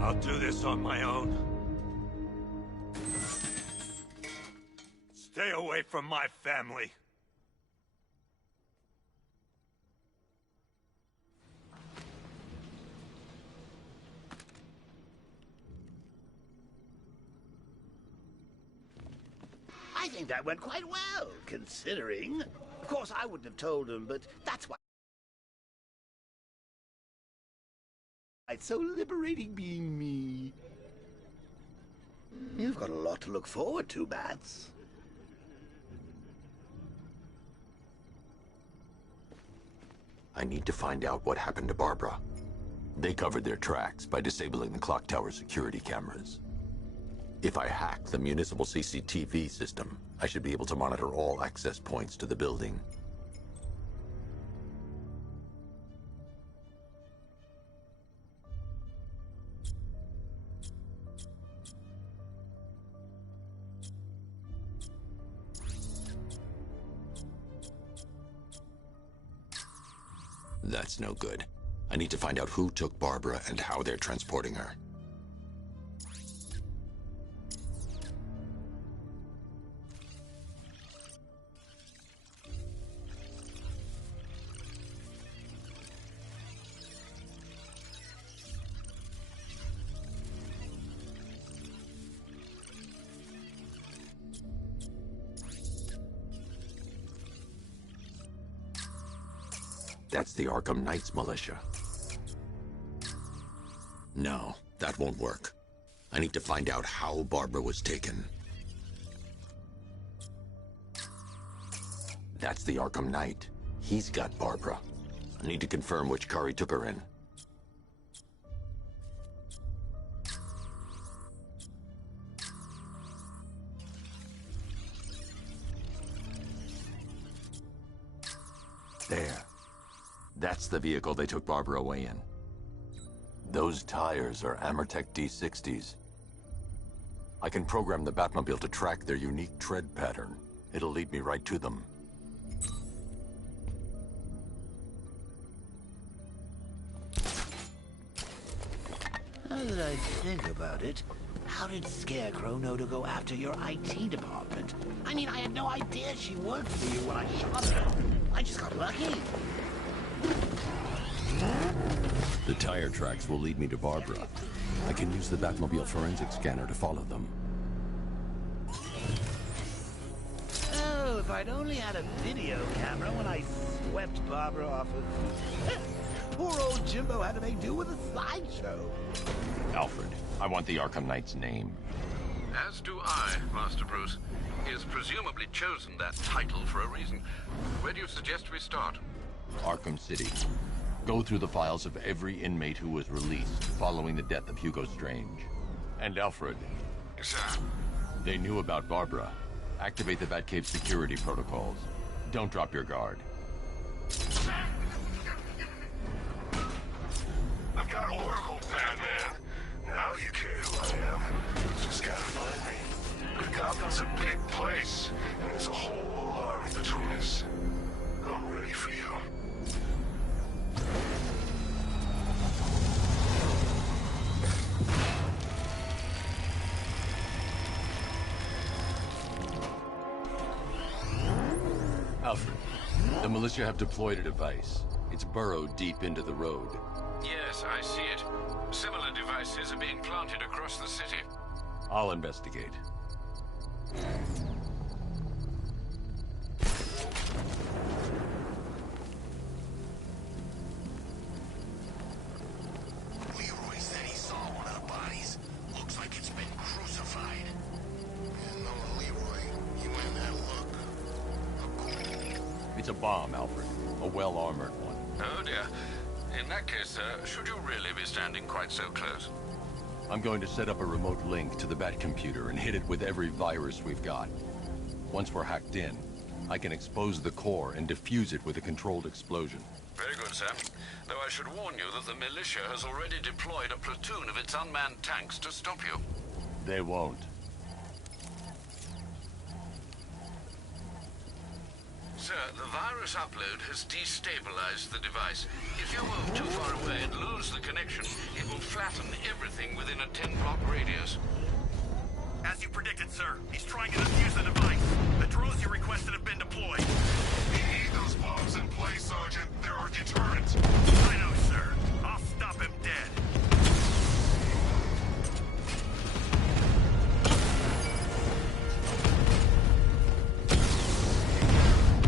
I'll do this on my own. Stay away from my family. I think that went quite well, considering. Of course, I wouldn't have told him, but that's why it's so liberating being me. You've got a lot to look forward to, Bats. I need to find out what happened to Barbara. They covered their tracks by disabling the clock tower security cameras. If I hack the municipal CCTV system, I should be able to monitor all access points to the building. That's no good. I need to find out who took Barbara and how they're transporting her. That's the Arkham Knights militia. No, that won't work. I need to find out how Barbara was taken. That's the Arkham Knight. He's got Barbara. I need to confirm which car he took her in. There. That's the vehicle they took Barbara away in. Those tires are Amertech D60s. I can program the Batmobile to track their unique tread pattern. It'll lead me right to them. Now that I think about it, how did Scarecrow know to go after your IT department? I mean, I had no idea she worked for you when I shot her. I just got lucky. The tire tracks will lead me to Barbara. I can use the Batmobile forensic scanner to follow them. Oh, if I'd only had a video camera when I swept Barbara off of... Poor old Jimbo had to make do with a slideshow. Alfred, I want the Arkham Knight's name. As do I, Master Bruce. He has presumably chosen that title for a reason. Where do you suggest we start? Arkham City. Go through the files of every inmate who was released following the death of Hugo Strange. And Alfred. Sir. They knew about Barbara. Activate the Batcave security protocols. Don't drop your guard. I've got Oracle, Batman. Now you care who I am. Just gotta find me. Gotham's a big place, and there's a whole army between us. I'm ready for you. Alfred, the militia have deployed a device. It's burrowed deep into the road. Yes, I see it. Similar devices are being planted across the city. I'll investigate. Leroy said he saw one of the bodies. Looks like it's been crucified. Yeah, no, Leroy, you went and look. It's a bomb, Alfred. A well-armored one. Oh dear. In that case, sir, should you really be standing quite so close? I'm going to set up a remote link to the Bat computer and hit it with every virus we've got. Once we're hacked in, I can expose the core and defuse it with a controlled explosion. Very good, sir. Though I should warn you that the militia has already deployed a platoon of its unmanned tanks to stop you. They won't. Sir, the virus upload has destabilized the device. If you move too far away and lose the connection, it will flatten everything within a 10-block radius. As you predicted, sir, he's trying to defuse the device. The drones you requested have been deployed. We need those bombs in place, Sergeant. They're our deterrent. I know, sir. I'll stop him dead.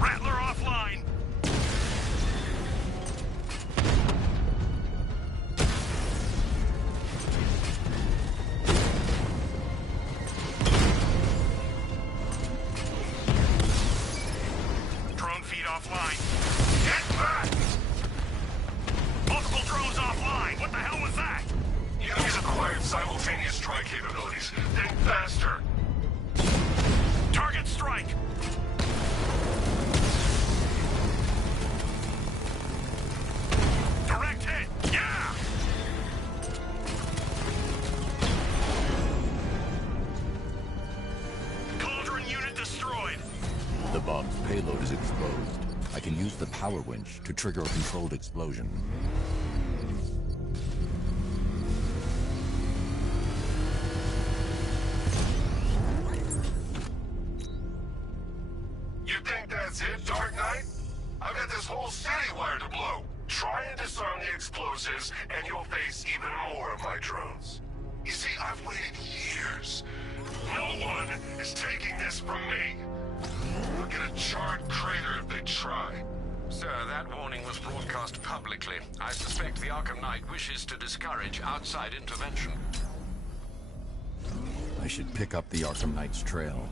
Rattler offline. Drone feed offline. Get back! Multiple drones offline. What the hell was that? Enemies acquired simultaneous strike capabilities. Think faster. Target strike. Direct hit. Yeah! Cauldron unit destroyed. The bomb's payload is exposed. I can use the power winch to trigger a controlled explosion. You think that's it, Dark Knight? I've got this whole city wired to blow. Try and disarm the explosives, and you'll face even more of my drones. You see, I've waited years. No one is taking this from me. They'll get a charred crater if they try. Sir, that warning was broadcast publicly. I suspect the Arkham Knight wishes to discourage outside intervention. I should pick up the Arkham Knight's trail.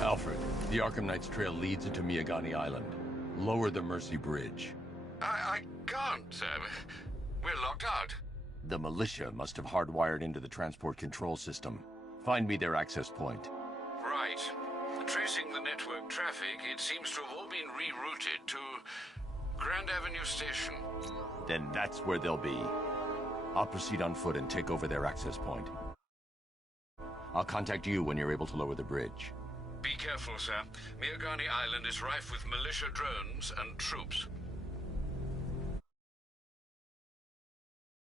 Alfred, the Arkham Knight's trail leads into Miagani Island. Lower the Mercy Bridge. I can't, sir. We're locked out. The militia must have hardwired into the transport control system. Find me their access point. Right. Tracing the network traffic, it seems to have all been rerouted to Grand Avenue Station. Then that's where they'll be. I'll proceed on foot and take over their access point. I'll contact you when you're able to lower the bridge. Be careful, sir. Miagani Island is rife with militia drones and troops.